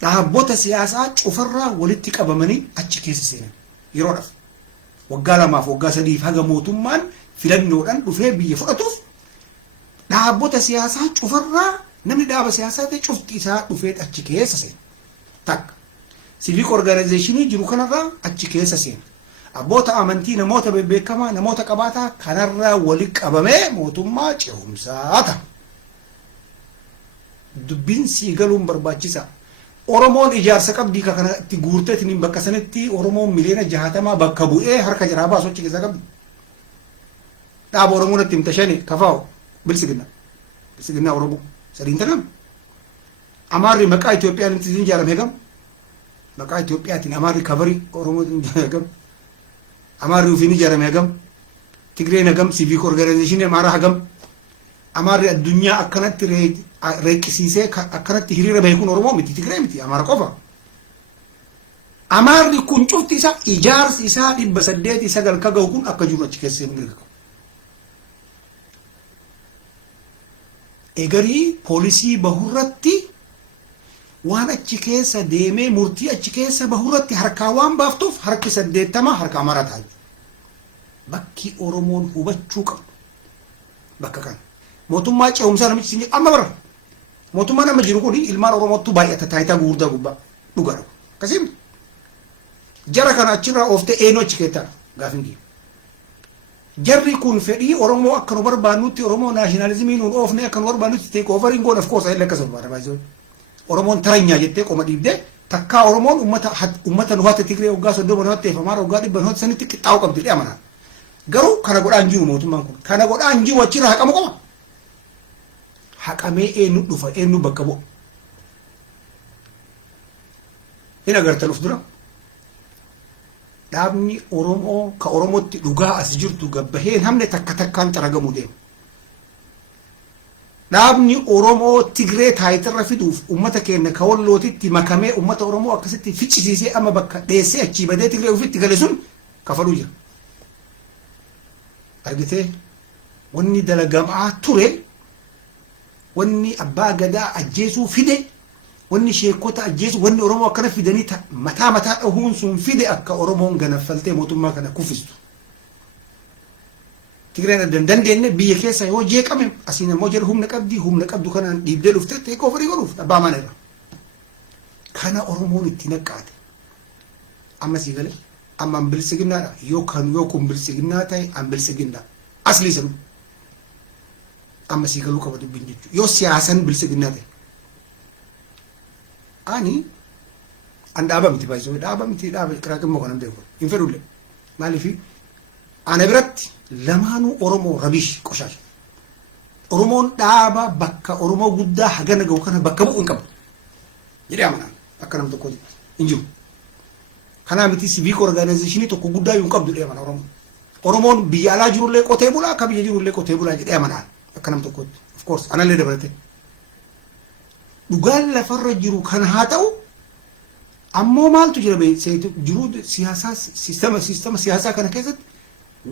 dhaabota siyaasaa cufarraa walitti qabamanii achi keessa seenan yeroodhaaf waggaa 2 waggaa 3 haga mootummaan filannoodhaan dhufee biyya fudhatuuf dhaabota siyaasaa cufarraa namni dhaaba siyaasaa ta'e cufti isaa dhufee achi keessa seena takka civic organization jiru kanarraa achi keessa seena abboota amantii namoota beekamaa namoota qabaataa kanarraa wali qabamee mootummaa ce'umsaa ta'a. Dubbiin sii galuun barbaachisa. Oromoon ijaarsa qabdii kana itti guurteetiin bakka sanitti Oromoon miliyoona 60 bakka bu'ee harka jiraa baasu achi keessa qabdi. Dhaaba Oromoon itti himta shani kafaa'u bilisiginna Oromoo sadiin tanam. Amaarri maqaa Itoophiyaan itti ijaarame gam. Maqaa Itoophiyaatiin amaarri kabarii Oromoo gam. Amaarri ufiin ijaarame gam. Tigreen hagam civic organization Amaaraa hagam. Amaarri addunyaa akkanatti reeqisiisee akkanatti hiriira beekuun Oromoo miti Tigree miti Amaara qofa. Amaarri kun cufti isaa ijaarsi isaa 809 ka gahu kun akka jiru achi keessa hin mirga. Egarii poolisii bahurratti waan achi keessa deemee murtii achi keessa bahurratti harkaa waan baaftuuf harki 80 harka Amaaraa ta'a. Bakki Oromoon hubachuu qabu. Bakka kana. Mootummaa ce'umsaa namichi amma bara. Mootummaa nama jiru kun ilmaan Oromootu baay'ata taayitaa gurguddaa gubbaa dhugaa dhabu. Akkasiin jara kana achirraa ooftee eenyu achi keettaa gaafin jarri kun fedhii Oromoo akka nu barbaannutti Oromoo naashinaalizimii nuun oofne akka nu barbaannutti ta'e koofariin goon of course illee akkasuma barbaada baay'ee. Oromoon taranyaa jettee qoma dhiibdee takkaa Oromoon uummata nu haate Tigree waggaa 30 nu haate Amaara waggaa 100 nu haate sanitti qixxaa'uu qabdi dhee amanaa. Garuu kana godhaan jiru mootummaan kun. Kana godhaan jiru achirraa haqamu qaba. Haqamee eenyu dhufa eenyu bakka bu'a. Hin agartan of dura. Dhaabni Oromoo ka Oromootti dhugaa as jirtu gabbahee hamne takka takkaan xaragamuu deema. Dhaabni Oromoo Tigree taayitarra fiduuf uummata keenya ka Wallootitti makamee uummata Oromoo akkasitti ficcisiisee amma bakka dheessee achii badee Tigree ofitti gale sun kafaluu jira. Argitee wanni dalagamaa ture wanni abbaa gadaa ajjeesuu fide wanni sheekota ajjeesu wanni Oromoo akkana fidanii mataa dhahuun sun fide akka Oromoon ganaffaltee mootummaa kana kuffistu. Tigreen dandeenye biyya keessa yoo jeeqame asiin immoo jedhu humna qabdu kanaan dhiibdee dhuftee ta'e kofarii godhuuf abbaa mana irra. Kana Oromoon itti naqqaate. Amma sii galee amma bilisiginnaadha yoo kun bilisiginnaa ta'e bilisiginnaa asli sanu. Amma sii galuu qaba dubbiin jechuudha. Yoo siyaasan bilisiginnaa ta'e. Ani an dhaaba miti baay'isoo dhaaba miti dhaaba qiraaqimmoo kanan beeku hin fedhulle maaliif ana biratti lamaanuu Oromoo rabish qoshaasha. Oromoon dhaaba bakka Oromoo guddaa hagana gahu kana bakka bu'u hin qabu jedhee amanaan akka nam tokko hin jiru. Kanaa miti civic organizationii tokko guddaa hin qabdu jedhee amanaa Oromoo. Oromoon biyya alaa jirullee qotee bulaa akka biyya jirullee qotee bulaa jedhee amanaan akka nam tokkotti of course anallee dabalatee. Dhugaan lafarra jiru kan haa ta'u ammoo maaltu jira jiru siyaasaa siistama siyaasaa kana keessatti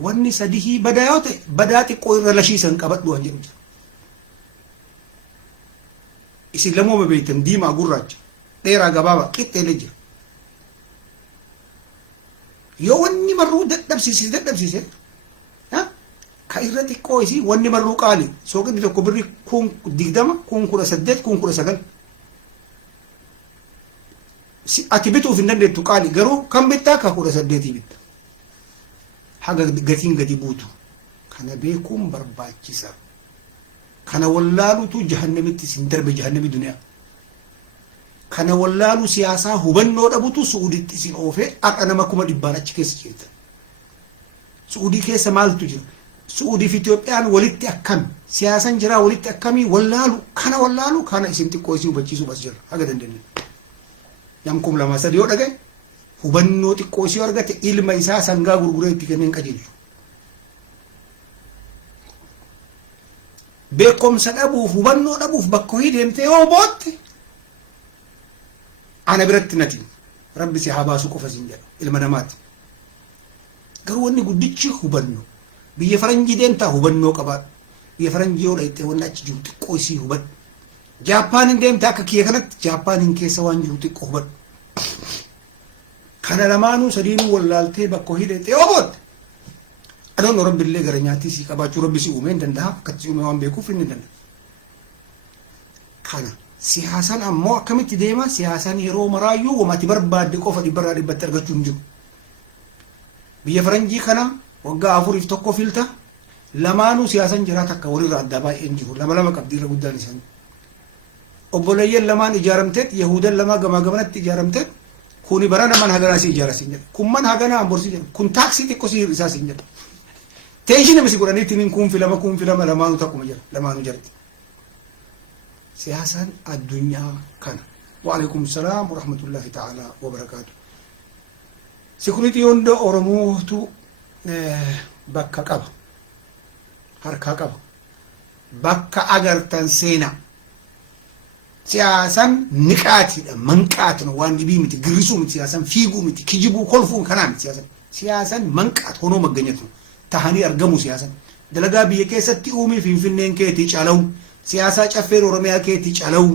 wanni sadihii badaa yoo ta'e badaa xiqqoo irra lashiisan qabadhu waan jedhu jira. Isin lamooma beektan diimaa gurraacha dheeraa gabaabaa qixxeelee jira. Yoo wanni marruu dadhabsiise ka irra xiqqoo isii wanni marruu qaali sooqinni tokko birri 20 18 19 ati bituuf hin dandeettu qaali garuu kan bittaa ka 18 bitta haga gatiin gadi buutu kana beekuun barbaachisa. Kana wallaalutu jahannamitti sin darbe jahannami duniyaa. Kana wallaalu siyaasaa hubannoo dhabutu Suuditti sin oofee har'a nama 100 achi keessa jirta. Suudii keessa maaltu jira? Suudii fi Itoophiyaan walitti akkam siyaasan jiraa walitti akkamii wallaalu kana isin xiqqoo isin hubachiisuu bas jira haga dandeenye. Namkum 2-3 yoo dhagaye hubannoo xiqqoo isii argate ilma isaa sangaa gurguree itti kenneen qajeelchu. Beekumsa dhabuuf hubannoo dhabuuf bakka hii deemtee yoo bootte ana biratti nati rabbi si haa baasu qofa sin jedha ilma namaati. Garuu wanni guddichi hubannoo. Biyya faranjii deemtaa hubannoo qabaadhu. Biyya faranjii yoo dhayxee wanni achi jiru xiqqoo isii hubadhu. Jaappaanin deemtaa akka kiyya kanatti Jaappaanin keessa waan jiru xiqqoo hubadhu. Kana lamaanuu sadiinuu wallaaltee bakka hidhee yoo bootte. Adoon rabbi illee gara nyaatii si qabaachuu rabbi si uumee hin danda'a akkatti uumee waan beekuuf hin danda'a. Kana siyaasan ammoo akkamitti deema siyaasan yeroo maraayyuu wamati barbaadde qofa 100% argachuu hin jiru. biyya faranjii kana waggaa 4 tokko filta lamaanuu siyaasan jiraat akka walirra adda baay'een jiru lama qabdii irra guddaan isaanii obboleeyyan lamaan ijaaramteet yahudan lama gamaa gamanatti ijaaramteet kuni barana man hagana si ijaarasin jedha kun man hagana amborsi jedha kun taaksii xiqqoo si hir'isaa sin jedha teeshin namisi godhaniitti nin kun filama lamaanuu takkuma jira lamaanuu jirti siyaasan addunyaa kana وعليكم السلام ورحمة الله تعالى وبركاته سيكونيتي يوندو أورموتو بكا قبا harka qaba bakka agartan seena siyaasan niqaatidha manqaatna waan dibii miti girrisuu miti siyaasan fiiguu miti kijibuu kolfuun kanaa miti siyaasan manqaat hono maganyatu tahanii argamu siyaasan dalagaa biyya keessatti uumii finfinneen keetii calawu siyaasaa caffeen oromiyaa keetii calawu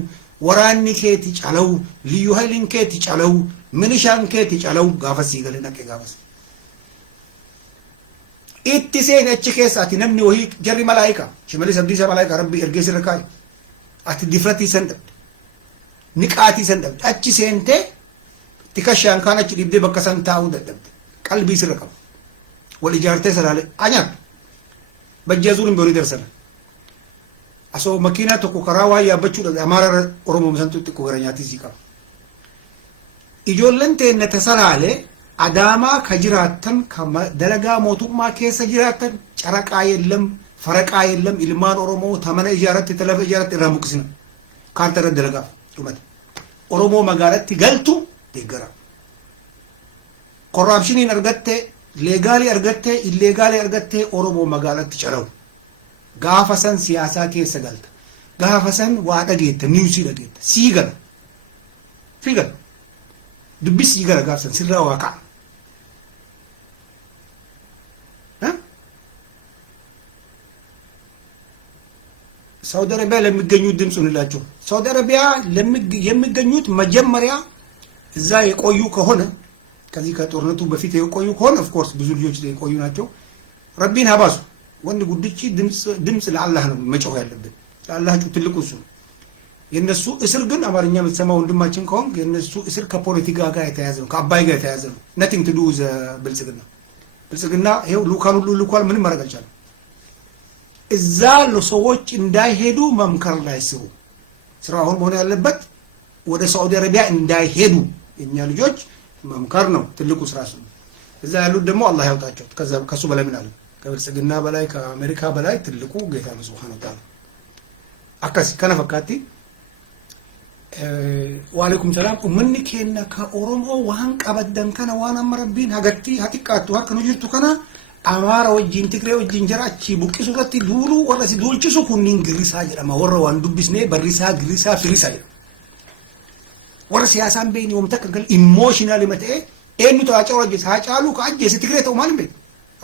waraanni keetii calawu liyyu haylin keetii calawu milishaan keetii calawu gaafa siigalee naqee gaafas ittiseen achi keessaati namni wahii jarri malaayika shimalis abdiisa malaayika rabbi ergeessi irra kaa'e ati difratii san dhabde niqaatii san dhabde achi seentee itti kashaan kaan achi dhibdee bakka san taa'uu dadhabde qalbii sirra qaba wal ijaartee salaalee anyaatu bajjeezuun hin boonii darsana asoo makiinaa tokko karaa waa yaabbachuu dhabe amaara oromoo misantu xiqqoo gara nyaatii sii qaba ijoolleen teenne tasalaalee adaamaa ka jiraattan dalagaa mootummaa keessa jiraattan caraqaa yellam faraqaa yellam ilmaan oromoo tamana ijaaratti talafa ijaaratti irraa buqqisina kaarta irra dalagaa dhumate oromoo magaalatti galtu deeggara korraapshiniin argatte leegaalii argatte illeegaalii argatte oromoo magaalatti calawu gaafa san siyaasaa keessa galta gaafa san waa dhageetta niwsii dhageetta sii gala sii gala dubbis sii gala gaafsan sirraa waa ka'a ሳውዲ አረቢያ ለሚገኙት ድምፁን ይላችሁ ሳውዲ አረቢያ የሚገኙት መጀመሪያ እዛ የቆዩ ከሆነ ከዚህ ከጦርነቱ በፊት የቆዩ ከሆነ ኦፍ ኮርስ ብዙ ልጆች የቆዩ ናቸው ረቢን ሀባሱ ወንድ ጉድቺ ድምፅ ለአላህ ነው መጮህ ያለብን ለአላህ ትልቁ እሱ የነሱ እስር ግን አማርኛ የምትሰማው ወንድማችን ከሆን የነሱ እስር ከፖለቲካ ጋር የተያዘ ነው ከአባይ ጋር የተያዘ ነው nothing to do with ብልጽግና ይሄው ሉካን ሁሉ ልኳል ምንም ማድረግ አልቻለም እዛ ለሰዎች እንዳይሄዱ መምከር ላይ ስራው አሁን መሆን ያለበት ወደ ሳውዲ አረቢያ እንዳይሄዱ የኛ ልጆች መምከር ነው ትልቁ ስራ እሱ እዛ ያሉት ደግሞ አላህ ያውጣቸው ከሱ በላይ ምን አለ ከብልጽግና በላይ ከአሜሪካ በላይ ትልቁ ጌታ ነው ሱብሃነሁ ወተዓላ አካሲ ከነፈካቲ ወአለይኩም ሰላም ምን ከነ ከኦሮሞ ዋን ቀበደን ከነ ዋና መረቢን ሀገቲ ሀቲቃቱ ሀከኑ ጅርቱ ከና አማራ ወጂን ትግሬ ወጂን ጀራቺ ቡቂሱ ረቲ ዱሉ ወረሲ ዱልቺሱ ኩኒን ግሪሳ ጀራማ ወረ ዋን ዱብስኔ በሪሳ ግሪሳ ፍሪሳ ወረ ሲያሳን በይኒ ወምተከከል ኢሞሽናሊ መተ ኤኑ ተዋጫው ወጂ ሳጫሉ ካጀ ትግሬ ተው ማንም ቤት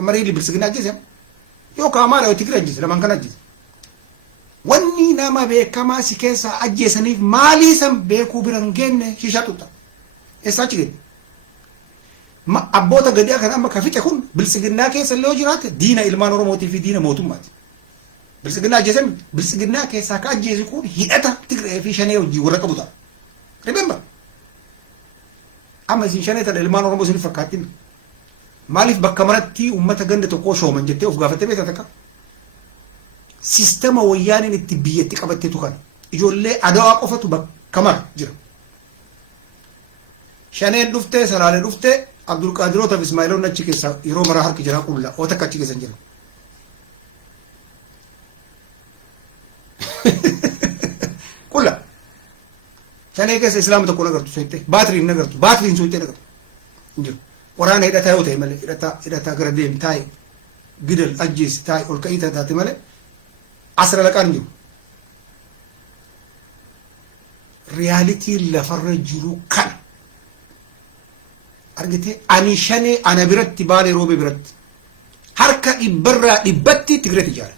አማራ ይል ብልጽግና ጀሰ ዮ ከአማራ ትግሬ ጀሰ ለማንከና ጀሰ ወኒ ናማ በከማ ሲከሳ አጀሰኒፍ ማሊሰም በኩ ብረንገን ሽሻጡታ እሳች ግን አቦታ ገዲያ ከናማ ከፊት ይሁን ብልጽግና ከሰለው ጅራት ዲና ኢልማን ኦሮሞቲ ፊ ዲና ሞቱማት ብልጽግና ጀሰም ብልጽግና ከሳ ካጀዚ ኩን ሂደታ ትግሬ ፊ ሸኔው ጂ ወረቀቡታ ሪሜምበር አማ ሲን ሸኔታ ኢልማን ኦሮሞ ሲል ፈካቲን ማሊፍ በከመረቲ ኡመተ ገንደ ተቆሾ መንጀቴ ኦፍ ጋፈተ ቤት ተካ ሲስተም ወያኔን እትብየት ቀበቴቱ ካን ኢጆሌ አዳዋ ቆፈቱ በከመር ጅራ ሸኔን ዱፍቴ ሰላለ ዱፍቴ አብዱል ቃድሮ ተብ እስማኤሎ ነጭ ከሳ ይሮ መራህር ከጀራ ቁላ ወተካጭ ከሰንጀራ ቁላ ሸኔ ከስ እስላም ተቆ ነገርቱ ሰይቴ ባትሪን ባትሪን ሰይቴ ነገርቱ እንጂ ወራና ሄዳታ ይወታ ይመለ ሄዳታ ገረዴም ታይ ግደል አጂስ ታይ ኦልቀይታ ታትመለ አስረ ለቃን እንጂ ሪያሊቲ ለፈረጅሉ ካን argite ani shane ana biratti baale robe biratti harka ibarra dibatti tigre tijara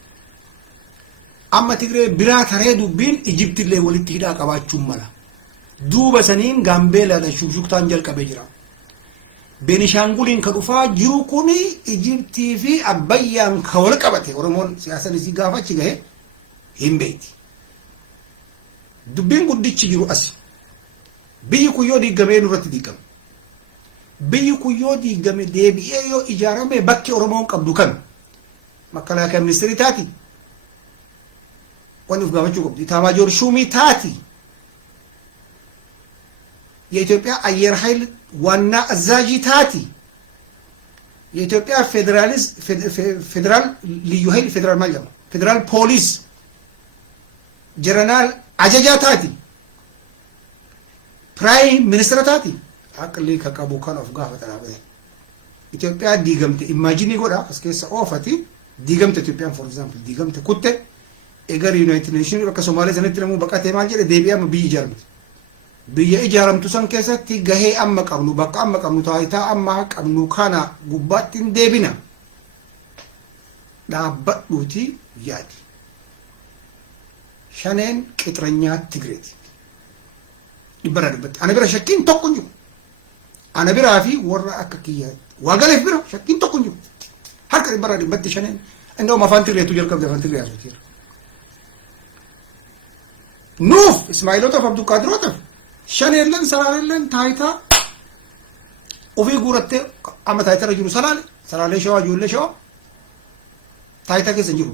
amma tigre bira tare dubbin egypt le walitti hida qabaachuu mala duuba saniin gambela da shukshuktaan jalqabe jira benishangulin ka dhufa jiru kuni egypt fi abayyan ka wal qabate oromon siyaasan isi gaafachi gahe himbeeti dubbin guddichi jiru asi biyi kuyyo digame nurratti digam biyyi kuyyoo diigame deebi'ee yoo ijaarame bakki Oromoon qabdu kan makalaakaa ministeerii taati wanni uf gaafachuu qabdi ኢታማዦር ሹሚ taati የኢትዮጵያ አየር ኃይል ዋና አዛዥ ታቲ የኢትዮጵያ ፌዴራል ልዩ ኃይል ፌዴራል ማለት ነው ፌዴራል ፖሊስ ጀነራል አጀጃ ታቲ ፕራይም ሚኒስትር ታቲ አቅሊ ከቀቡ ካን ኦፍ ጋፈተና ኢትዮጵያ ዲገምት ኢማጂኒ ጎዳ እስከ ኦፈቲ ዲገምት ኢትዮጵያን ፎር ኤግዛምፕል ዲገምት ኩቴ egar United Nations bakka Somalia sanatti namu baqatee maal jedhe deebi'ama biyyi ijaaramte biyya ijaaramtu san keessatti gahee amma qabnu bakka amma qabnu taayitaa amma qabnu kana gubbaatti hin deebina dhaabbadhuuti yaadi shaneen qixranyaa Tigreeti dhibbara dhibbatti ana bira shakkiin tokko jiru ana biraa fi warra akka kiyyaa waagaleef bira shakkiin tokko jiru harka dhibbara dhibbatti shaneen እንደውም afaan Tigreetu jalqabde afaan Tigree haasofteera nuuf Ismaa'iloota fi Abdulqaadiroota shaneelleen salaalelleen taayitaa ofii guurattee amma taayitarra jiru salaalee shawaa ijoollee shawaa taayitaa keessa hin jiru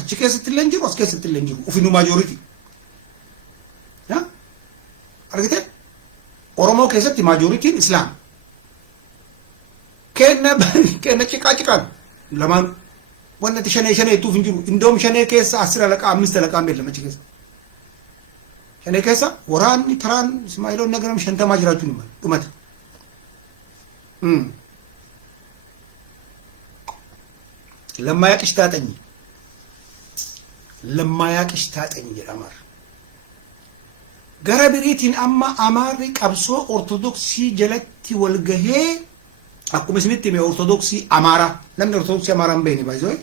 achi keessatti illee jiru as keessatti illee jiru ofii nu maajooritii argite Oromoo keessatti maajooritiin Islaam kenna ciqaan lamaan wanti shanee tuuf hin jiru indoom shanee keessa 10 alaqaa 5 alaqaa beellama achi keessa shanee keessa waraanni taraan Ismaa'iloon nagaram 50 jiraachuun himan dhumate lammayaa qishtaatanii jedhamar gara biriitiin amma Amaarri qabsoo ortodoksii jalatti walgahee akkuma isinitti hime ortodoksii Amaaraa namni ortodoksii Amaaraa hin beekne baay'ee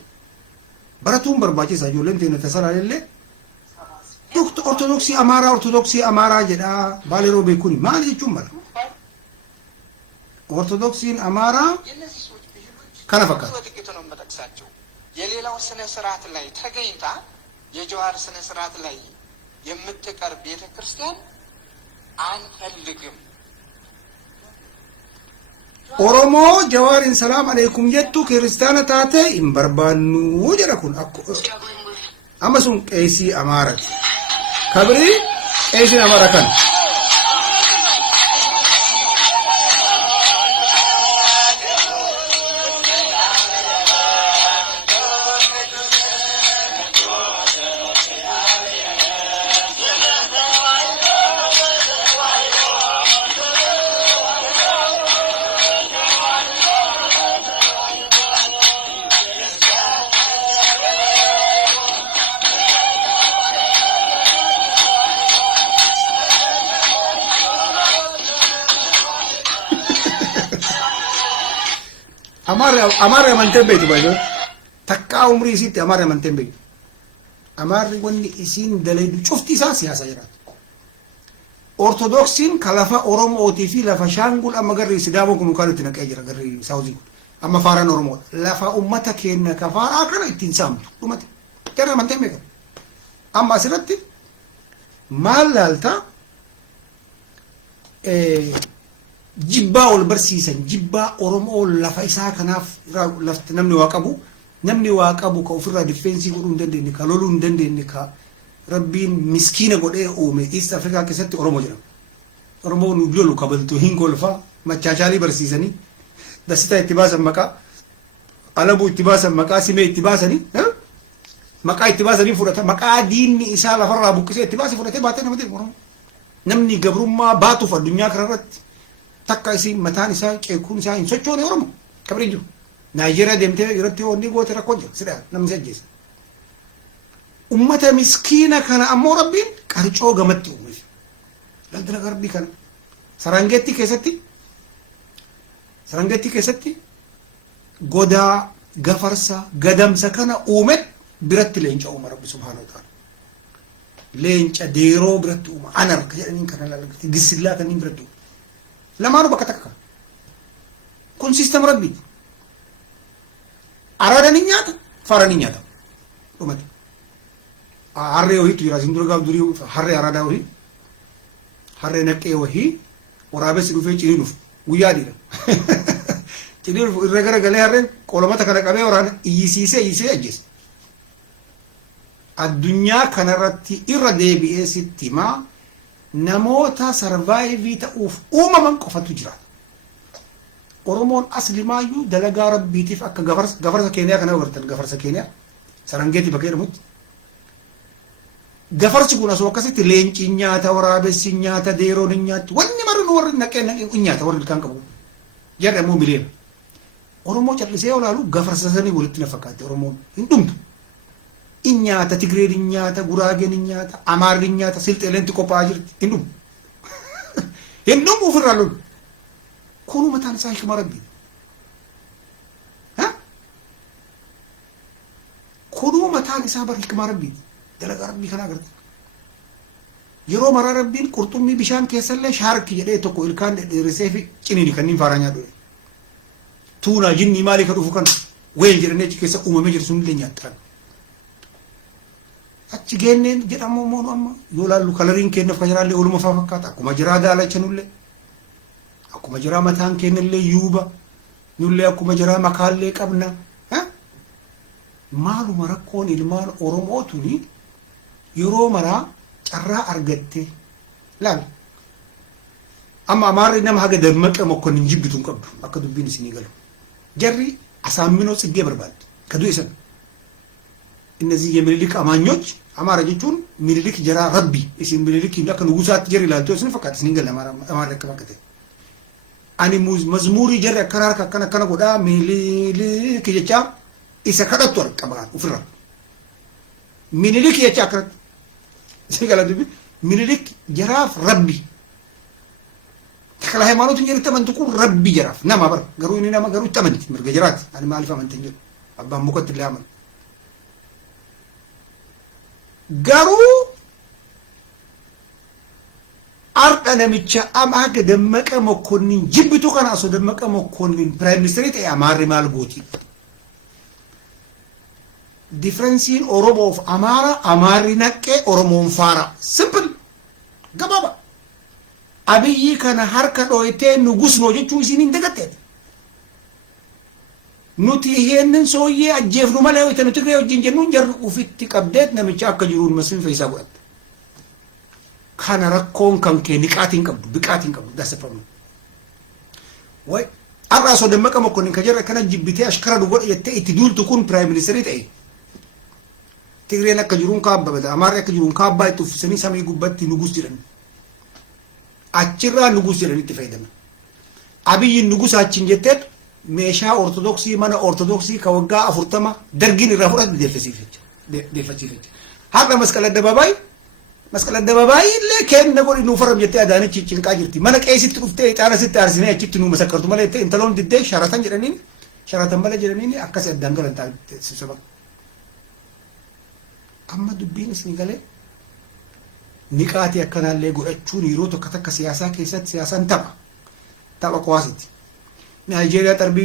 baratuun barbaachisaa ijoolleen teenya tasalaalellee ortodoksii Amaaraa jedha baaleroo beekuun maal jechuun mala ortodoksiin Amaaraa kana fakkaata የሌላው ስነ ስርዓት ላይ ተገኝታ የጀዋር ስነ ስርዓት ላይ የምትቀር ቤተ ክርስቲያን አንፈልግም ኦሮሞ ጀዋሪን ሰላም አለይኩም የቱ ክርስቲያና ታተ ኢምበርባኑ ጀረኩን አመሱን ቄሲ አማራት ከብሪ ቄሲ አማራካን Amare amanteen beektu baay'ee takkaa umrii isiitti amare amanteen beektu amarri wanni isiin dalaydu cufti isaa siyaasa jedhama ortodoksiin ka lafa Oromootii fi lafa Shaangul amma garri Sidaamoo kun kan itti naqee jira garri Saawuzii kun amma faaraan Oromoo lafa ummata keenya ka faaraa kana ittiin saamtu dhumate jarri amanteen beekan amma asirratti maal laalta jibbaa ol barsiisan jibbaa Oromoo lafa isaa kanaaf lafti namni waa qabu ka ofirraa difeensii godhuu hin dandeenye ka loluu hin dandeenye ka rabbiin miskiina godhee uume East Africa keessatti Oromoo jedhama Oromoo nu lolu kabaltu hin golfaa machaachaalii barsiisanii dasitaa itti baasan maqaa alabuu itti baasan maqaa simee itti baasanii maqaa itti baasanii fudhata maqaa diinni isaa lafarraa buqqisee itti baasee fudhatee baatee nama deemu Oromoo namni gabrummaa baatuuf addunyaa kanarratti takka isi mataan isaa ceekuun isaa hin sochoone Oromoo kabrin jiru Naayijeeriyaa deemtee irratti onni goote rakkoo jira sidhaa namni ajjeesa ummata miskiina kana ammoo rabbiin qarcoo gamatti uumeef laldana garbii kana Sarangeetti keessatti godaa gafarsa gadamsa kana uume biratti leenca uuma rabbi subhaanahu wa ta'ala leenca deeroo biratti uuma anar ka jedhaniin kana laalatti gisillaa kanneen biratti uuma lamaanuu bakka takka kun siistem rabbiiti araadanii nyaata faaranii nyaata dhumate harree wahiitu jira isin dura gaaf durii harree araadaa wahii harree naqqee wahii waraabessi dhufee ciniinuuf ويادي تدير الرجال قالها رين قولمتك أنا كبير ورانا يسيسي أجلس الدنيا كان رتي إردي بإستي ما نموتا سرفايفي تأوف من قفت تجرا أورمون أصلي ما يو دلقا ربي تيف أكا غفرس كينيا كان ورتن غفرس كينيا سرنجيتي بكير موت غفرس كونا سو كاسيت لينچي نياتا ورابس نياتا ديرو نياتا وني مرن ور نكن نياتا ور كان كبو جاك مو مليون أورمو تشلسي ولا لو غفرس سني ولت نفكات أورمو اندوم إنياتا تجري إنياتا غراغين إنياتا أمار إنياتا سلت إلين تكو باجر إندوم إندوم وفرالون كونو متان سايك مربي ها كونو متان سابر حكمة ربي دلقا ربي كنا قرد يرو مرا ربين قرطمي بشان كيسل شارك جدي تكو الكان رسيفي چنيني كنين فارانيا دو تونا جني مالي كدو فكان وين جرني كيسا أمامي جرسون لنياتان achi genneen jedhamu moo amma yoo laallu kalariin kenna fajaraalee oluma fakkaata akkuma jiraa daalacha nulle akkuma jiraa mataan kennallee yuuba nulle akkuma jiraa makaallee qabna maaluma rakkoon ilmaan oromootuni yeroo maraa carraa argatte laal amma amaarri nama haga dammaqa mokkonnin jibbituun qabdu akka dubbiin isinii galu jarri asaaminoo tsiggee barbaadde kadu isan እነዚህ የሚልክ አማኞች አማራ ጅቹን ሚልክ ጀራ ረቢ እሺ ሚልክ እንደከ ንጉሳት ጀሪ ላልቶ ስን ፈቃት ስንገል አማራ ከመከተ አኒ መዝሙሪ ጀሪ አከራር ከከነ ጎዳ ሚልክ ጀቻ ኢሰከደት ወርቅ ቀባን ኡፍራ ሚልክ የቻ ከረ ሲገላ ድብ ሚልክ ጀራፍ ረቢ ተከላ ሃይማኖት እንጀሪ ተመንጥቁ ረቢ ጀራፍ ናማ በር ገሩ እኔ ናማ ገሩ ተመንጥ ምርገ ጀራት አኒ ማልፋ መንተኝ አባ ሙቀት ላማን garuu arda namicha amaga dammaqa mokkonnin jibbitu kana aso dammaqa mokkonnin prime minister ta'e amaarri maal gooti difference in oromo of amara amaarri naqqe oromoon faara simple gababa abiyyi kana harka dhoytee nugusnoo jechuu isiniin dagatte nuti ይሄንን ሰውዬ አጀፍኑ ማለት ነው ትግሬ ወጅን ጀኑን ጀር ኡፊት ቀብደት ነምቻ አከጅሩን መስል ፈይሳ ወጥ ካና ረኮን ከንከ ንቃቲን ቀብዱ ብቃቲን ቀብዱ ዳሰፈሙ ወይ አራሶ ደመቀ መኮንን ከጀረ ከነ ጅብቲ አሽከራ ወጥ የተ ኢትዱል ትኩን ፕራይም ሚኒስተር ይጠይ ትግሬ ለከጅሩን ካበበ አማራ ከጅሩን ካባይ ጡፍ ሰኒ ሰሚ ጉበት ንጉስ ይረን አጭራ ንጉስ ይረን ይተፈይደና አብይ ንጉሳችን ጀተት ሜሻ ኦርቶዶክሲ ማነ ኦርቶዶክሲ ከወጋ አፍርተማ ደርጊን ረፍረት ደፈሲፈች ሀቀ መስቀል አደባባይ ለከን ነገር ነው ጀተ አዳነች ጭንቃ ጅርቲ ማነ ቀይሲት ጡፍቴ ጣና ሲታርሲነ እቺትኑ መሰከርቱ ማለት እንተሎን ድደ ሸራተን ጀረኒን ሸራተን በለ ጀረኒን አከሰ ዳንገለንታ ስብሰባ አማ ዱቢን ስኒገለ ንቃት ያከናለ ጎቹን ይሮቶ ከተከ ሲያሳ ከሰት ሲያሳን ታባ ቋሲት ናይጄሪያ ጠርቢ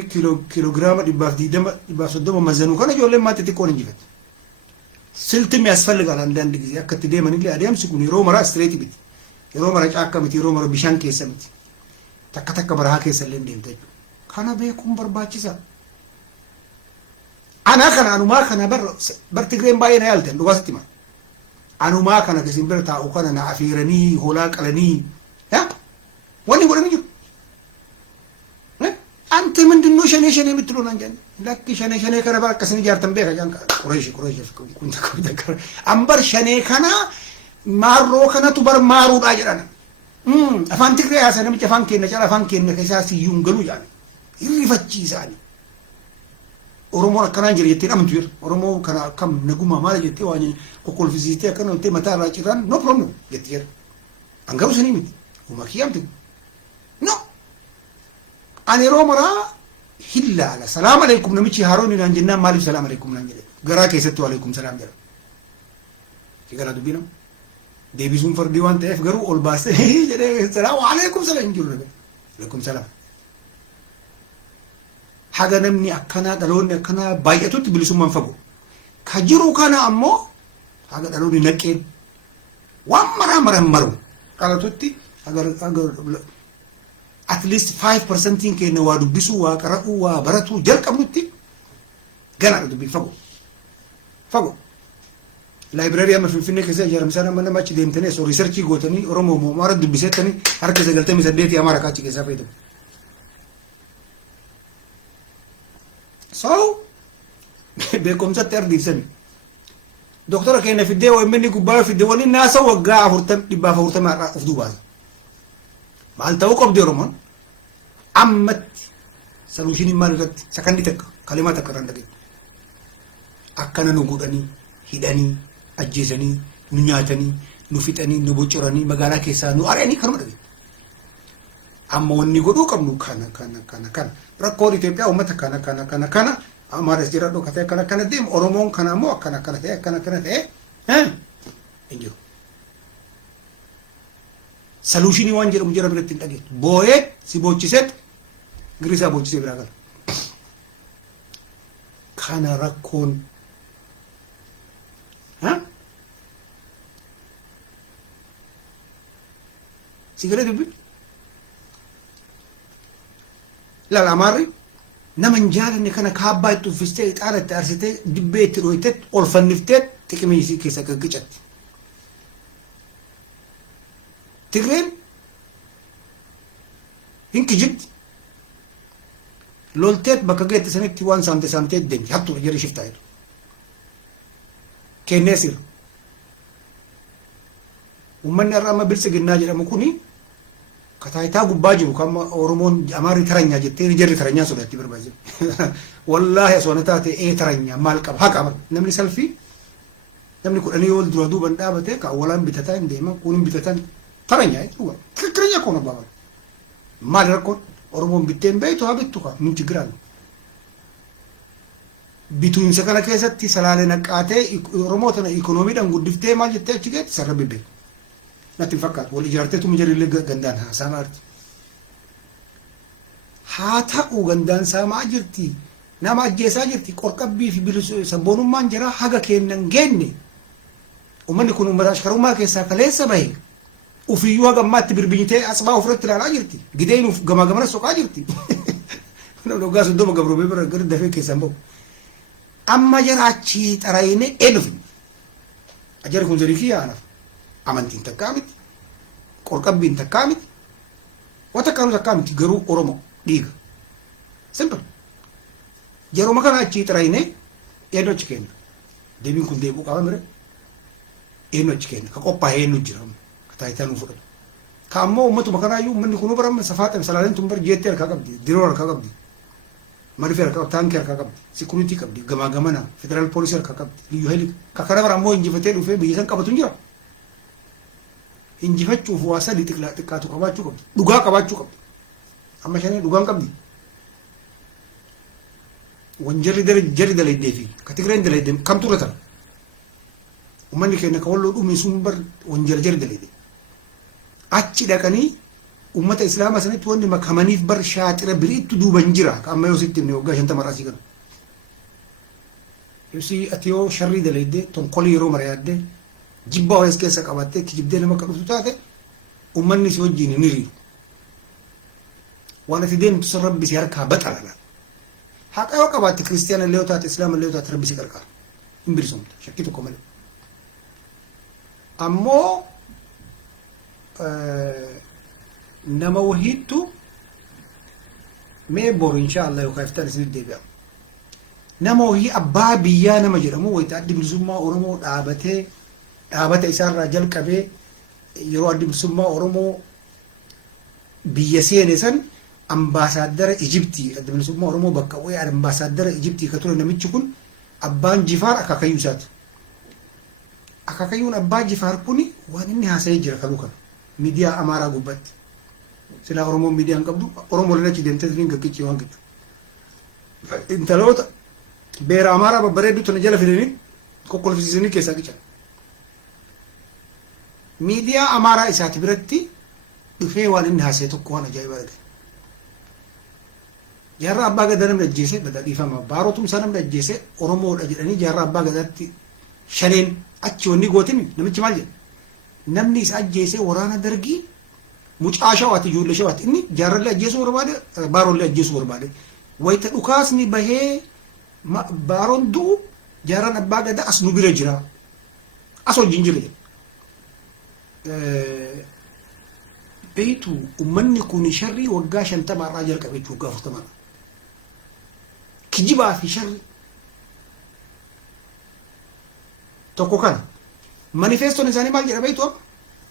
ኪሎግራም ዲባፍ ሶዶም መዘኑ ከነ ጆለ ማት ትቆን እንጂበት ስልትም ያስፈልጋል አንዳንድ ጊዜ አከትዴ ማን ይለ አዲያም ሲኩን ሮመራ ስትሬት ቢት ሮመራ ጫካ ቢት ሮመራ ቢሻን ከሰምት ተከተከ በረሃ ከሰለ እንደምተጁ ካና በኩም በርባቺሳ አና ካና አኑማ ካና በርትግሬም ባይና ያልተን ዱባስቲማ አኑማ ካና ከሲምበርታ ኦካና አፊረኒ ሆላ ቀለኒ ያ ወኒ ወረኒ አንተ ምንድነው ሸኔ የምትሉና እንጂ ለክ ሸኔ ከነ ባርከስን ጃርተን በካ ጃን ቁረይሽ ኩንተ ከር አንበር ሸኔ ከና ማሮ ከነ ቱበር ማሩ ዳጅራና አፋን ትግሬ ያሰነም ጨፋን ከነ ጨራ አፋን ከነ ከሳሲ ይንገሉ ጃን ይሪፈቺ ይሳኒ ኦሮሞ ከና እንጂ የቴና ምንቱር ኦሮሞ ከና ከም ነጉማ ማለት የቴ ዋኒ ኮኮል ቪዚቴ ከነ የቴ መታራ ጭራን ኖ ፕሮብለም የቴር አንጋው ሰኒ ምት ወማኪያም ኖ አኔ ሮመራ ሂላ አለ ሰላም አለይኩም ነምቺ ሃሮኒ ናንጂና ማሊ ሰላም አለይኩም ናንጂ ገራ ከሰቱ አለይኩም ሰላም ገራ ይገራ ዱቢኖ ዴቢሱን ፈርዲ ዋን ተፍ ገሩ ኦልባስ ሰላም አለይኩም ሰላም እንጂ አለይኩም ሰላም ሀገነምኒ አከና ደሎን አከና ባየቱት ብልሱ መንፈጎ ከጅሩ ካና አሞ ሀገ ደሎን ነቄን ዋመራ መረመሩ ቃላቱቲ ሀገር at least 5% keenya waa dubbisuu waa qara'uu waa baratuu jalqabnutti gana dubbii fago library amma finfinnee keessa ijaaramsaan amma nama achi deemtanii osoo researchii gootanii oromoo moomaara dubbisettanii harka 98 amaara kaachi keessaa fayyadamu. So beekumsatti ardiibsani doktora keenya fiddee OMN gubbaa fiddee waliin naasa waggaa 40 of duubaasa. Maal ta'uu qabdi Oromoon ammatti soluushinii maal irratti sakandii takka kalimaa takka irraan dhageenye akkana nu godhanii hidhanii ajjeesanii nu nyaatanii nu fixanii nu bocoranii magaalaa keessaa nu ari'anii kanuma dhageenye. Amma wanni godhuu qabnu kana rakkoon Itoophiyaa uummata kana amaaras jira dhokatee kana deemu Oromoon kana ammoo akkana ta'e hin jiru. Solutionii waan jedhamu jira biratti hin dhageessu. Boo'ee si boochiseet girisaa boochisee biraa gala. Kana rakkoon sigalee dubbi laala amaarri nama hin jaalanne kana kaabbaa itti uffistee ixaana itti aarsitee dibbee itti dhooytee ol fanniftee xiqimii isii keessa gaggicatti. Tigreen hinki jirti lolteet bakka geette sanitti waan saamtee deemti hattuudha jedhee shiftaa jedhu kennee sirra uummanni irraa amma biltsiginnaa jedhamu kuni kataayitaa gubbaa jiru kan Oromoon amaarri taranyaa jettee jarri taranyaa sodaatti barbaadu wallaahi aswana taate taranyaa maal qaba haa qaba namni salfii namni kudhanii ol dura duuban dhaabate ka awwalaan bitataa hin deema kunin bitatan taranya itu kekirnya kono bawa mal rakon Oromoon bitteen beeytu haa bittu ka min tigiraan bituun sakala keessatti salaalee naqaatee Oromoo tana ikoonomiidhaan guddiftee maal jettee achi geetti sarara bibbee natti fakkaatu wal ijaarteetu mijarillee gandaan haasamaa jirti haa ta'u gandaan saamaa jirti nama ajjeesaa jirti qorqabbii fi bilisuu sabboonummaan jira haga kennan geenne uummanni kun uummata ashkarummaa keessaa kaleessa bahe ufiyyuu hagammaatti birbinyitee asbaa ofirratti ilaalaa jirti gideen gamaa gamana soqaa jirti namni waggaa 30 gabroomee bira gadi dafee keessaan bahu amma jaraachii xarayine eenufi ajari kun zarii fi yaanaaf amantiin takkaa miti qorqabbiin takkaa miti wata kaanu takkaa miti garuu Oromoo dhiiga simple yeroo makana achii xarayine eenyu achi kenna deebiin kun deebuu qaba mire eenyu achi kenna ka qophaa'ee eenyu jira taayitaa nu fudhatu ka ammoo uummatuma kanaayyuu uummanni kun baramma safaaxan salaaleen tun bar jeettee harkaa qabdi diroo harkaa qabdi marifee harkaa qabdi taankii harkaa qabdi sikuriitii qabdi gamaa gamana federaal poolisii harkaa qabdi liyyuu heeli ka kana bara ammoo injifatee dhufee biyya san qabatu hin jira injifachuuf waa sadii xiqqaatu qabaachuu qabdi dhugaa qabaachuu qabdi amma shanii dhugaan qabdi wanjarri jarri dalaydee fi ka Tigreen dalaydee kamtu irra tara uummanni keenya ka walloo dhumii sun bar wanjala jarri dalaydee achi dhaqanii ummata islaamaa sanitti wanni makamaniif bar shaaxira biriitti duuban jira ka amma yoo sitti waggaa 50 marasii gala yosi ati yoo sharrii dalaydee tonkolii yeroo mari'addee jibbaa ho'es keessa qabattee kijibdee nama akka dhuftu taate ummanni si wajjin hin hiriiru waan ati deemtu san rabbi si harkaa baxalala haqa yoo qabaatte kiristiyaana illee yoo taate islaama illee yoo taate rabbi si qarqara hin bilisomta shakkii tokko malee ammoo nama wahiittu mee boru inshallah yoo kaaftan isin deebi'a nama wahii abbaa biyyaa nama jedhamu wayita addi bilisummaa Oromoo dhaabata isaarraa jalqabee yeroo addi bilisummaa Oromoo biyya seene san ambaasaadara Ijiptii addi bilisummaa Oromoo bakka bu'ee ambaasaadara Ijiptii ka ture namichi kun abbaan Jifaar akaakayyuu isaati akaakayyuun abbaa Jifaar kuni waan inni haasa'ee jira kaluu kana miidiyaa Amaaraa gubbatti sila Oromoo miidiyaan qabdu Oromoo lalachi deemtee siin gaggichi waan gichu intaloota beera Amaaraa babbareeddu tana jala fidanii kokkolfisiisanii keessaa qichan miidiyaa Amaaraa isaati biratti dhufee waan inni haasa'e tokko waan ajaa'ibaa dhagaye jaarraa abbaa gadaa namni ajjeese gadaa dhiifama baarotum isaa namni ajjeese Oromoodha jedhanii jaarraa abbaa gadaatti shaneen achi wanni gootin namichi maal jedhe namni isa ajjeese waraana dargii mucaashaa waati ijoollee shawaati inni jaarrallee ajjeesuu barbaade baarollee ajjeesuu barbaade wayita dhukaasni bahee baaroon du'u jaarran abbaa gadaa as nu bira jira as wajjin jira beeytu ummanni kun sharrii waggaa 50 irraa jalqabe waggaa 40 kijibaa fi sharri tokko kana manifestoon isaanii maal jedha beeytu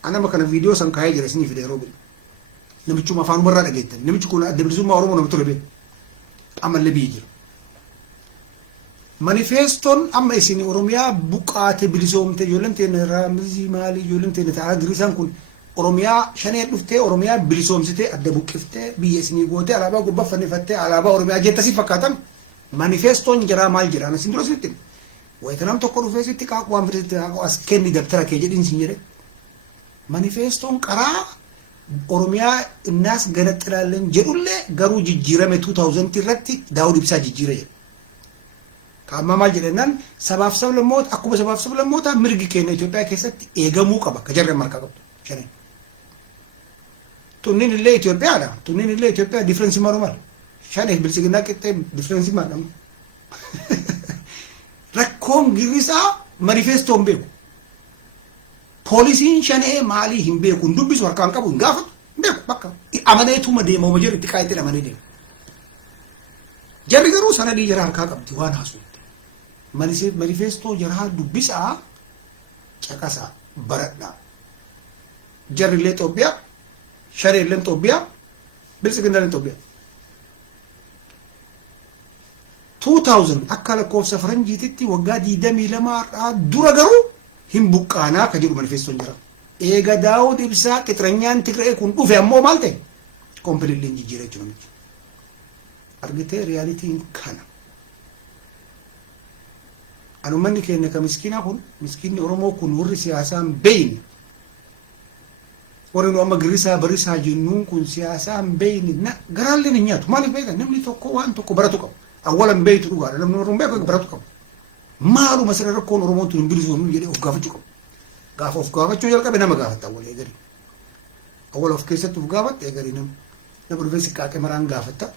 ana makana viidiyoo san kaayee jira isinii fide roobi namichuma afaan barraa dhageettan namichi kun adda bilisummaa oromoo namatti tole amallee biyyi jira manifestoon amma isin oromiyaa buqaate bilisoomte ijoolleen teenya raamzii maali ijoolleen teenya ta'aa giriisaan kun oromiyaa shanee dhuftee oromiyaa bilisoomsitee adda buqqiftee biyya isinii gootee alaabaa gubbaa fannifattee alaabaa oromiyaa jettasi fakkaatan manifestoon jiraa maal jedhaan isin dura sitti wayita nam tokko dhufee sitti qaaqu waan fidete as kenni dabtara kee jedhin sin jedhe manifestoon qaraa oromiyaa innaas ganaxilaaleen jedhullee garuu jijjiirame 2000 irratti daawud ibsaa jijjiire jedhe kaamma maal jedhennaan sabaaf sablammoota akkuma sabaaf sablammoota mirgi keenya Itoophiyaa keessatti eegamuu qaba ka jarre marka qabdu shanee tunnin illee Itoophiyaadha tunnin illee Itoophiyaa differensi marumal shanee bilisiginaa qixxee differensi maadhamu rakkoon girisaa manifestoon beeku poolisiin shanee maalii hin beeku hin dubbisu harkaan qabu hin gaafatu hin beeku bakka amaneetuma deema uma jirti qaayitiin amanee deema jarri garuu sanadii jara harkaa qabdi waan haasuutti manifestoo jaraa dubbisaa caqasaa baradhaa jarri illee Itoophiyaa shanee illee Itoophiyaa bilisiginaa illee Itoophiyaa 2000 akka lakkoofsa faranjiititti waggaa 22 dura garuu hin buqqaanaa ka jedhu manifestoon jira eega daawud ibsaa qixranyaan tigree kun dhufe ammoo maal ta'e kompiliillee jijjiiree jiru miti argitee riyaalitiin kana anumanni keenya ka miskiinaa kun miskiinni oromoo kun warri siyaasaan beeyne warri nu amma girisaa barisaa jennuun kun siyaasaan beeyne na garaallee hin nyaatu maaliif beekan namni tokko waan tokko baratu qabu awwalan beeytu dhugaadha namni warri beeku baratu qabu maaluma sirra rakkoon oromoon tun hin bilisoomu jedhee of gaafachuu qabu gaafa of gaafachuu jalqabe nama gaafata awwal eegari awwal of keessatti of gaafatte eegari nama dhufee siqqaaqee maraan gaafatta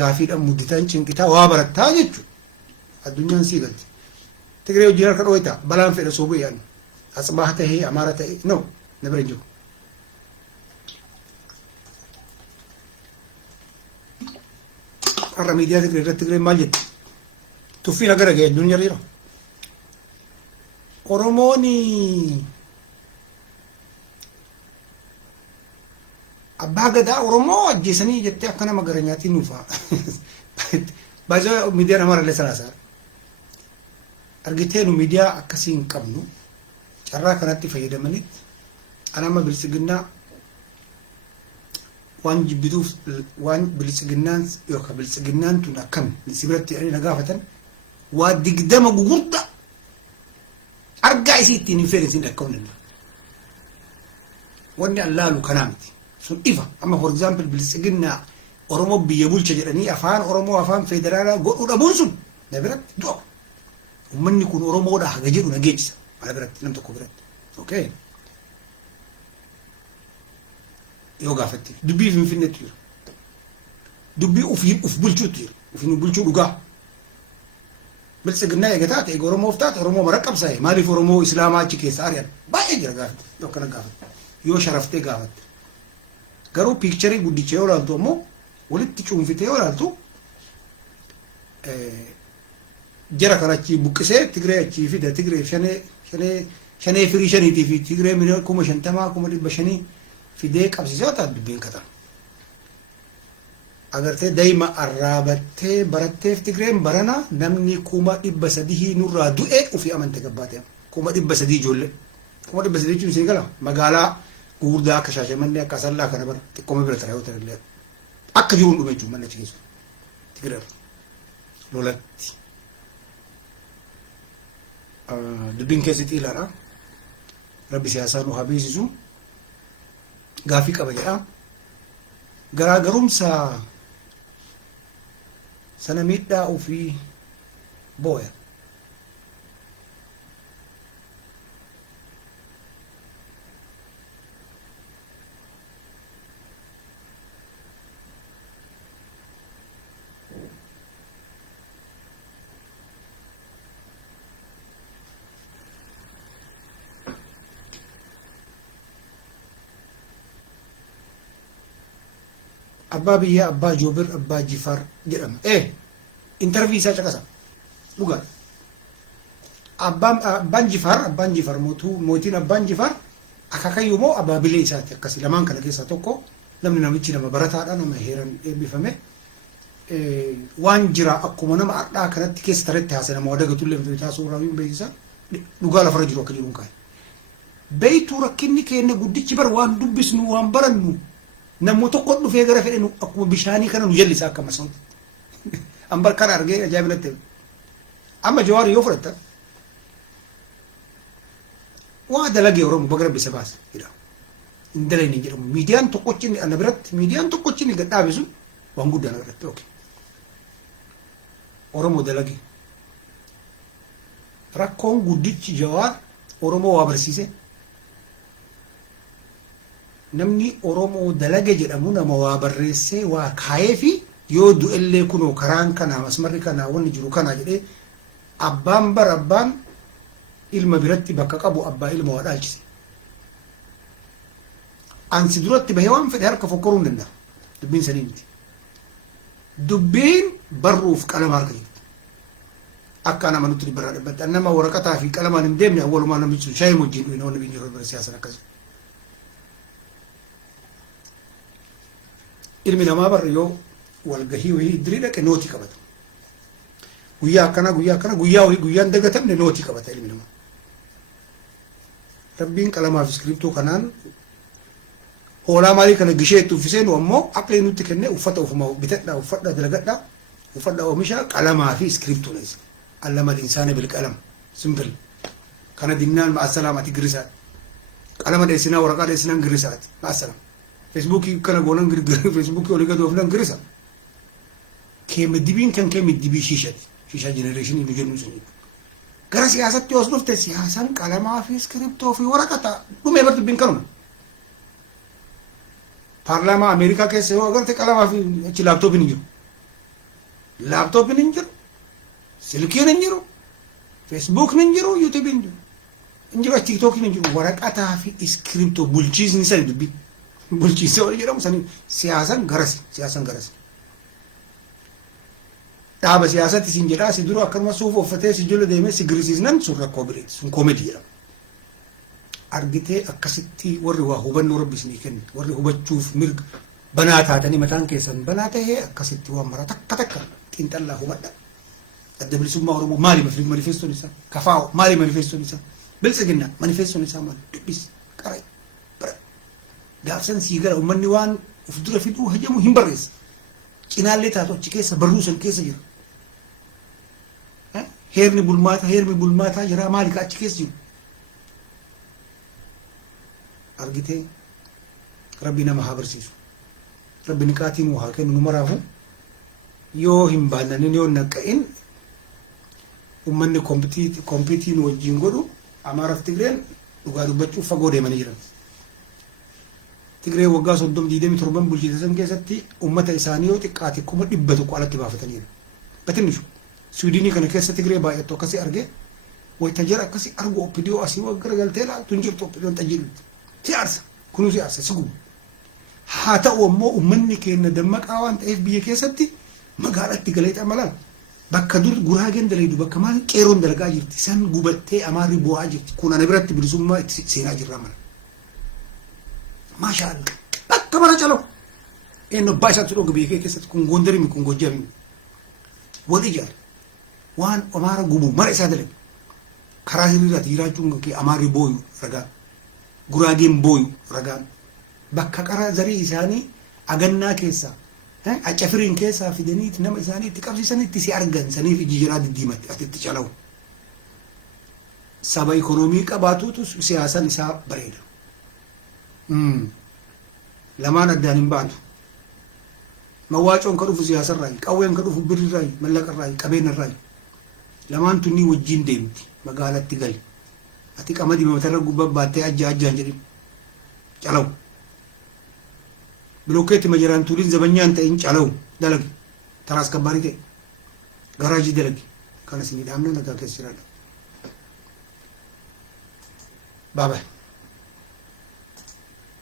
gaafiidhaan mudditaan cinqitaa waa barattaa jechuudha addunyaan sii galti tigree hojii harka dhooyta balaan fedha soobuu yaadnu asbaa ta'ee amaara ta'e no na bira jiru har'a miidiyaa tigree irratti tigree maal jetti tuffii nagara ga'e addunyaa jira oromoon abbaa gadaa oromoo ajjeesanii jettee akka nama gara nyaatii nuufaa baay'ee miidiyaa namarallee salaasaa argitee nu miidiyaa akkasii hin qabnu carraa kanatti fayyadamanitti anama bilisiginnaa waan jibbituuf waan bilisiginnaan yookaan bilisiginnaan tun akkam sibiratti na gaafatan waa 20 gugurda argaa isii ittiin hin fedhe isin akka hundanna wanni allaalu kanaa miti sun ifa amma for example bilisiginnaa oromoo biyya bulcha jedhanii afaan oromoo afaan federaalaa godhuu dhabuun sun na biratti du'a ummanni kun oromoodha haga jedhu na geechisa mana biratti nam tokko biratti okay yoo gaafatte dubbii finfinneetu jira dubbii uf bulchuutu jira ufin bulchuu dhugaa bilisiginnaa eegataa ta'e oromoof taate oromoo mara qabsaa'e maaliif oromoo islaamaa achi keessa ari'an baay'ee jira gaafatte yoo akkana gaafatte yoo sharaftee gaafatte garuu piikcharii guddicha yoo laaltu ammoo walitti cuunfitee yoo laaltu jara kana achi buqqisee tigree achi fida tigree shanee firii shaniitii fi tigree miliyoona 50,000 1,500 fidee qabsiisee wata dubbiin katan agartee daa'ima arraabattee baratteef tigreen barana namni 300,000 nurraa du'e ofii amante gabbaatee 300,000 ijoollee 300,000 jechuun isii gala magaalaa gurguddaa akka Shaashamannee akka Asallaa kana bara xiqqooma bira taraa yoo ta'e akka jiruun dhume jechuun manna achi keessa tigree lolatti dubbiin keessatti ilaala rabbi siyaasaa nu haa beeksisu gaafii qaba jedha garaagarumsa sana miidhaa ofii booya abbaa biyyaa abbaa joobir abbaa jifaar jedhama intervii isaa caqasa dhugaa abbaan jifaar mootiin abbaan jifaar akaakayyuu moo abaabilee isaati akkasi lamaan kana keessaa tokko namni namichi nama barataadha nama heeran eebbifame waan jira akkuma nama ardhaa kanatti keessa taretti haase nama wadagatullee mata suuraa hin beeksisa dhugaa lafarra jiru akka jiruun kaa'e beeytuu rakkinni keenya guddichi bar waan dubbisnu waan barannu namni tokko dhufee gara fedhe akkuma bishaanii kana nu jallisa akka masoon ambar kana argee ajaa'ibatti amma jawaari yoo fudhatta waa dalagee oromoo baga rabbi isa baase jedha hin dalayne jedhamu miidiyaan tokkochi ana biratti miidiyaan tokkochi ni gadhaabisu waan guddaa na biratti okay oromoo dalagee rakkoon guddichi jawaar oromoo waa barsiise namni oromoo dalage jedhamu nama waa barreessee waa kaayee fi yoo du'ellee kunoo karaan kana masmarri kana wanni jiru kana jedhee abbaan ilma biratti bakka qabu abbaa ilma waa dhaalchise ansi duratti bahee waan fedhe harka fokkoruu hin danda'a dubbiin sanii miti dubbiin barruuf qalama harka jirti akka nama nutti barraa dhabbatti nama waraqataa fi qalamaan hin deemne awwalumaa namichi sun shaayii wajjin dhufe namni biyya yeroo siyaasan akkasii ilmi namaa barra yoo walgahii wayii iddirii dhaqe nootii qabata guyyaa akkana guyyaa wayii guyyaan dagatamne nootii qabata ilmi namaa rabbiin qalamaaf iskiriptuu kanaan hoolaa maalii kana gishee itti uffiseen ammoo aqlee nutti kenne uffata ufuma bitadha uffadha dalagadha uffadha oomisha qalamaa fi iskiriptuu leessa allama insaana bil qalam simple kana dinnaan ma assalaamati girisaat qalama dheessinaa waraqaa dheessinaan girisaat ma assalaam Facebook kana goonan Facebook olii gad oofnan girisa keema dibiin kan keemi dibii shisha generation inni jennu sun gara siyaasatti os dhufte siyaasan qalamaa fi iskiriptoo fi waraqata dhumee bar dubbiin kanuma paarlaamaa Ameerikaa keessa yoo agarte qalamaa fi achi laaptoopiin hin jiru silkiin hin jiru Facebook hin jiru YouTube hin jiru TikTok hin jiru waraqataa fi iskiriptoo bulchiisni sani dubbii bulchiinsa wali jedhamu sanii siyaasan garasi dhaaba siyaasatti sin jedhaa si dura akkanuma suufa uffatee si jala deemee si girisiisnan sun rakkoo bireeti sun koomedii jedhama argitee akkasitti warri waa hubannoo rabbi isinii kenne warri hubachuuf mirga banaa taatanii mataan keessan banaa tahee akkasitti waan mara takka xiinxallaa hubadha adda bilisummaa oromoo maali manifestoon isaa kafaa'o maali manifestoon isaa biltsiginna manifestoon isaa maali dubbis qaray gaafsan sii gara ummanni waan uf dura fiduu hajamu hin barreessa cinaallee taatu achi keessa barruu san keessa jira heerni bulmaataa jira maali ka achi keessa jiru argitee rabbi nama haa barsiisu rabbi niqaatii nuu haa kennu nu maraafu yoo hin baannanin yoo naqqa'in ummanni kompiitii nu wajjin godhu amaaraaf tigreen dhugaa dubbachuuf fagoo deemanii jiran Tigree waggaa 37 bulchiinsan keessatti ummata isaanii yoo xiqqaate 100 alatti baafataniiru. Batinnishu Suudiinii kana keessa Tigree baay'attu akkasii argee wayita jara akkasii argu oppidiyoo asii waggaa galtee laatu hin jirtu oppidiyoon tajjiru. Siyaasa kunuu siyaasa siguu. Haa ta'u ammoo ummanni keenya dammaqaa waan ta'eef biyya keessatti magaalatti galee xamalaan bakka dur guraageen daleedu bakka maal qeeroon dalagaa jirti san gubattee amaarri bu'aa jirti kun ana biratti bilisummaa itti seenaa jirra mala. Maashaallah bakka bara calo eenyu baay'isatti dhooga biyya keessatti kun Gondarii kun Gojjamii wal ijaar waan amaara gubu mara isaa dalagu karaa hiriiraatti jiraachuun kee amaarri booyu ragaa guraageen booyu ragaa bakka qara zarii isaanii agannaa keessaa acafiriin keessaa fidaniiti nama isaanii itti qabsiisanitti si argan saniif iji jiraa diddiimatti atitti calawu saba ikonoomii qabaatuutu siyaasan isaa bareeda. Lamaan addaan hin baatu. Mawaacoon ka dhufu siyaasarraayi, qawween ka dhufu birrirraayi, mallaqarraayi, qabeenarraayi. Lamaan tunni wajjin deemti magaalatti gali. Ati qamadii matarra gubbaa baattee ajjaan jedhin calawu. Bilookeetti majaraan tuuliin zabanyaan ta'in calawu dalagi. Taraas kabbaarii ta'e garaajii dalagi. Kana isin dhaamna nagaa keessa jiraadha. Bye bye.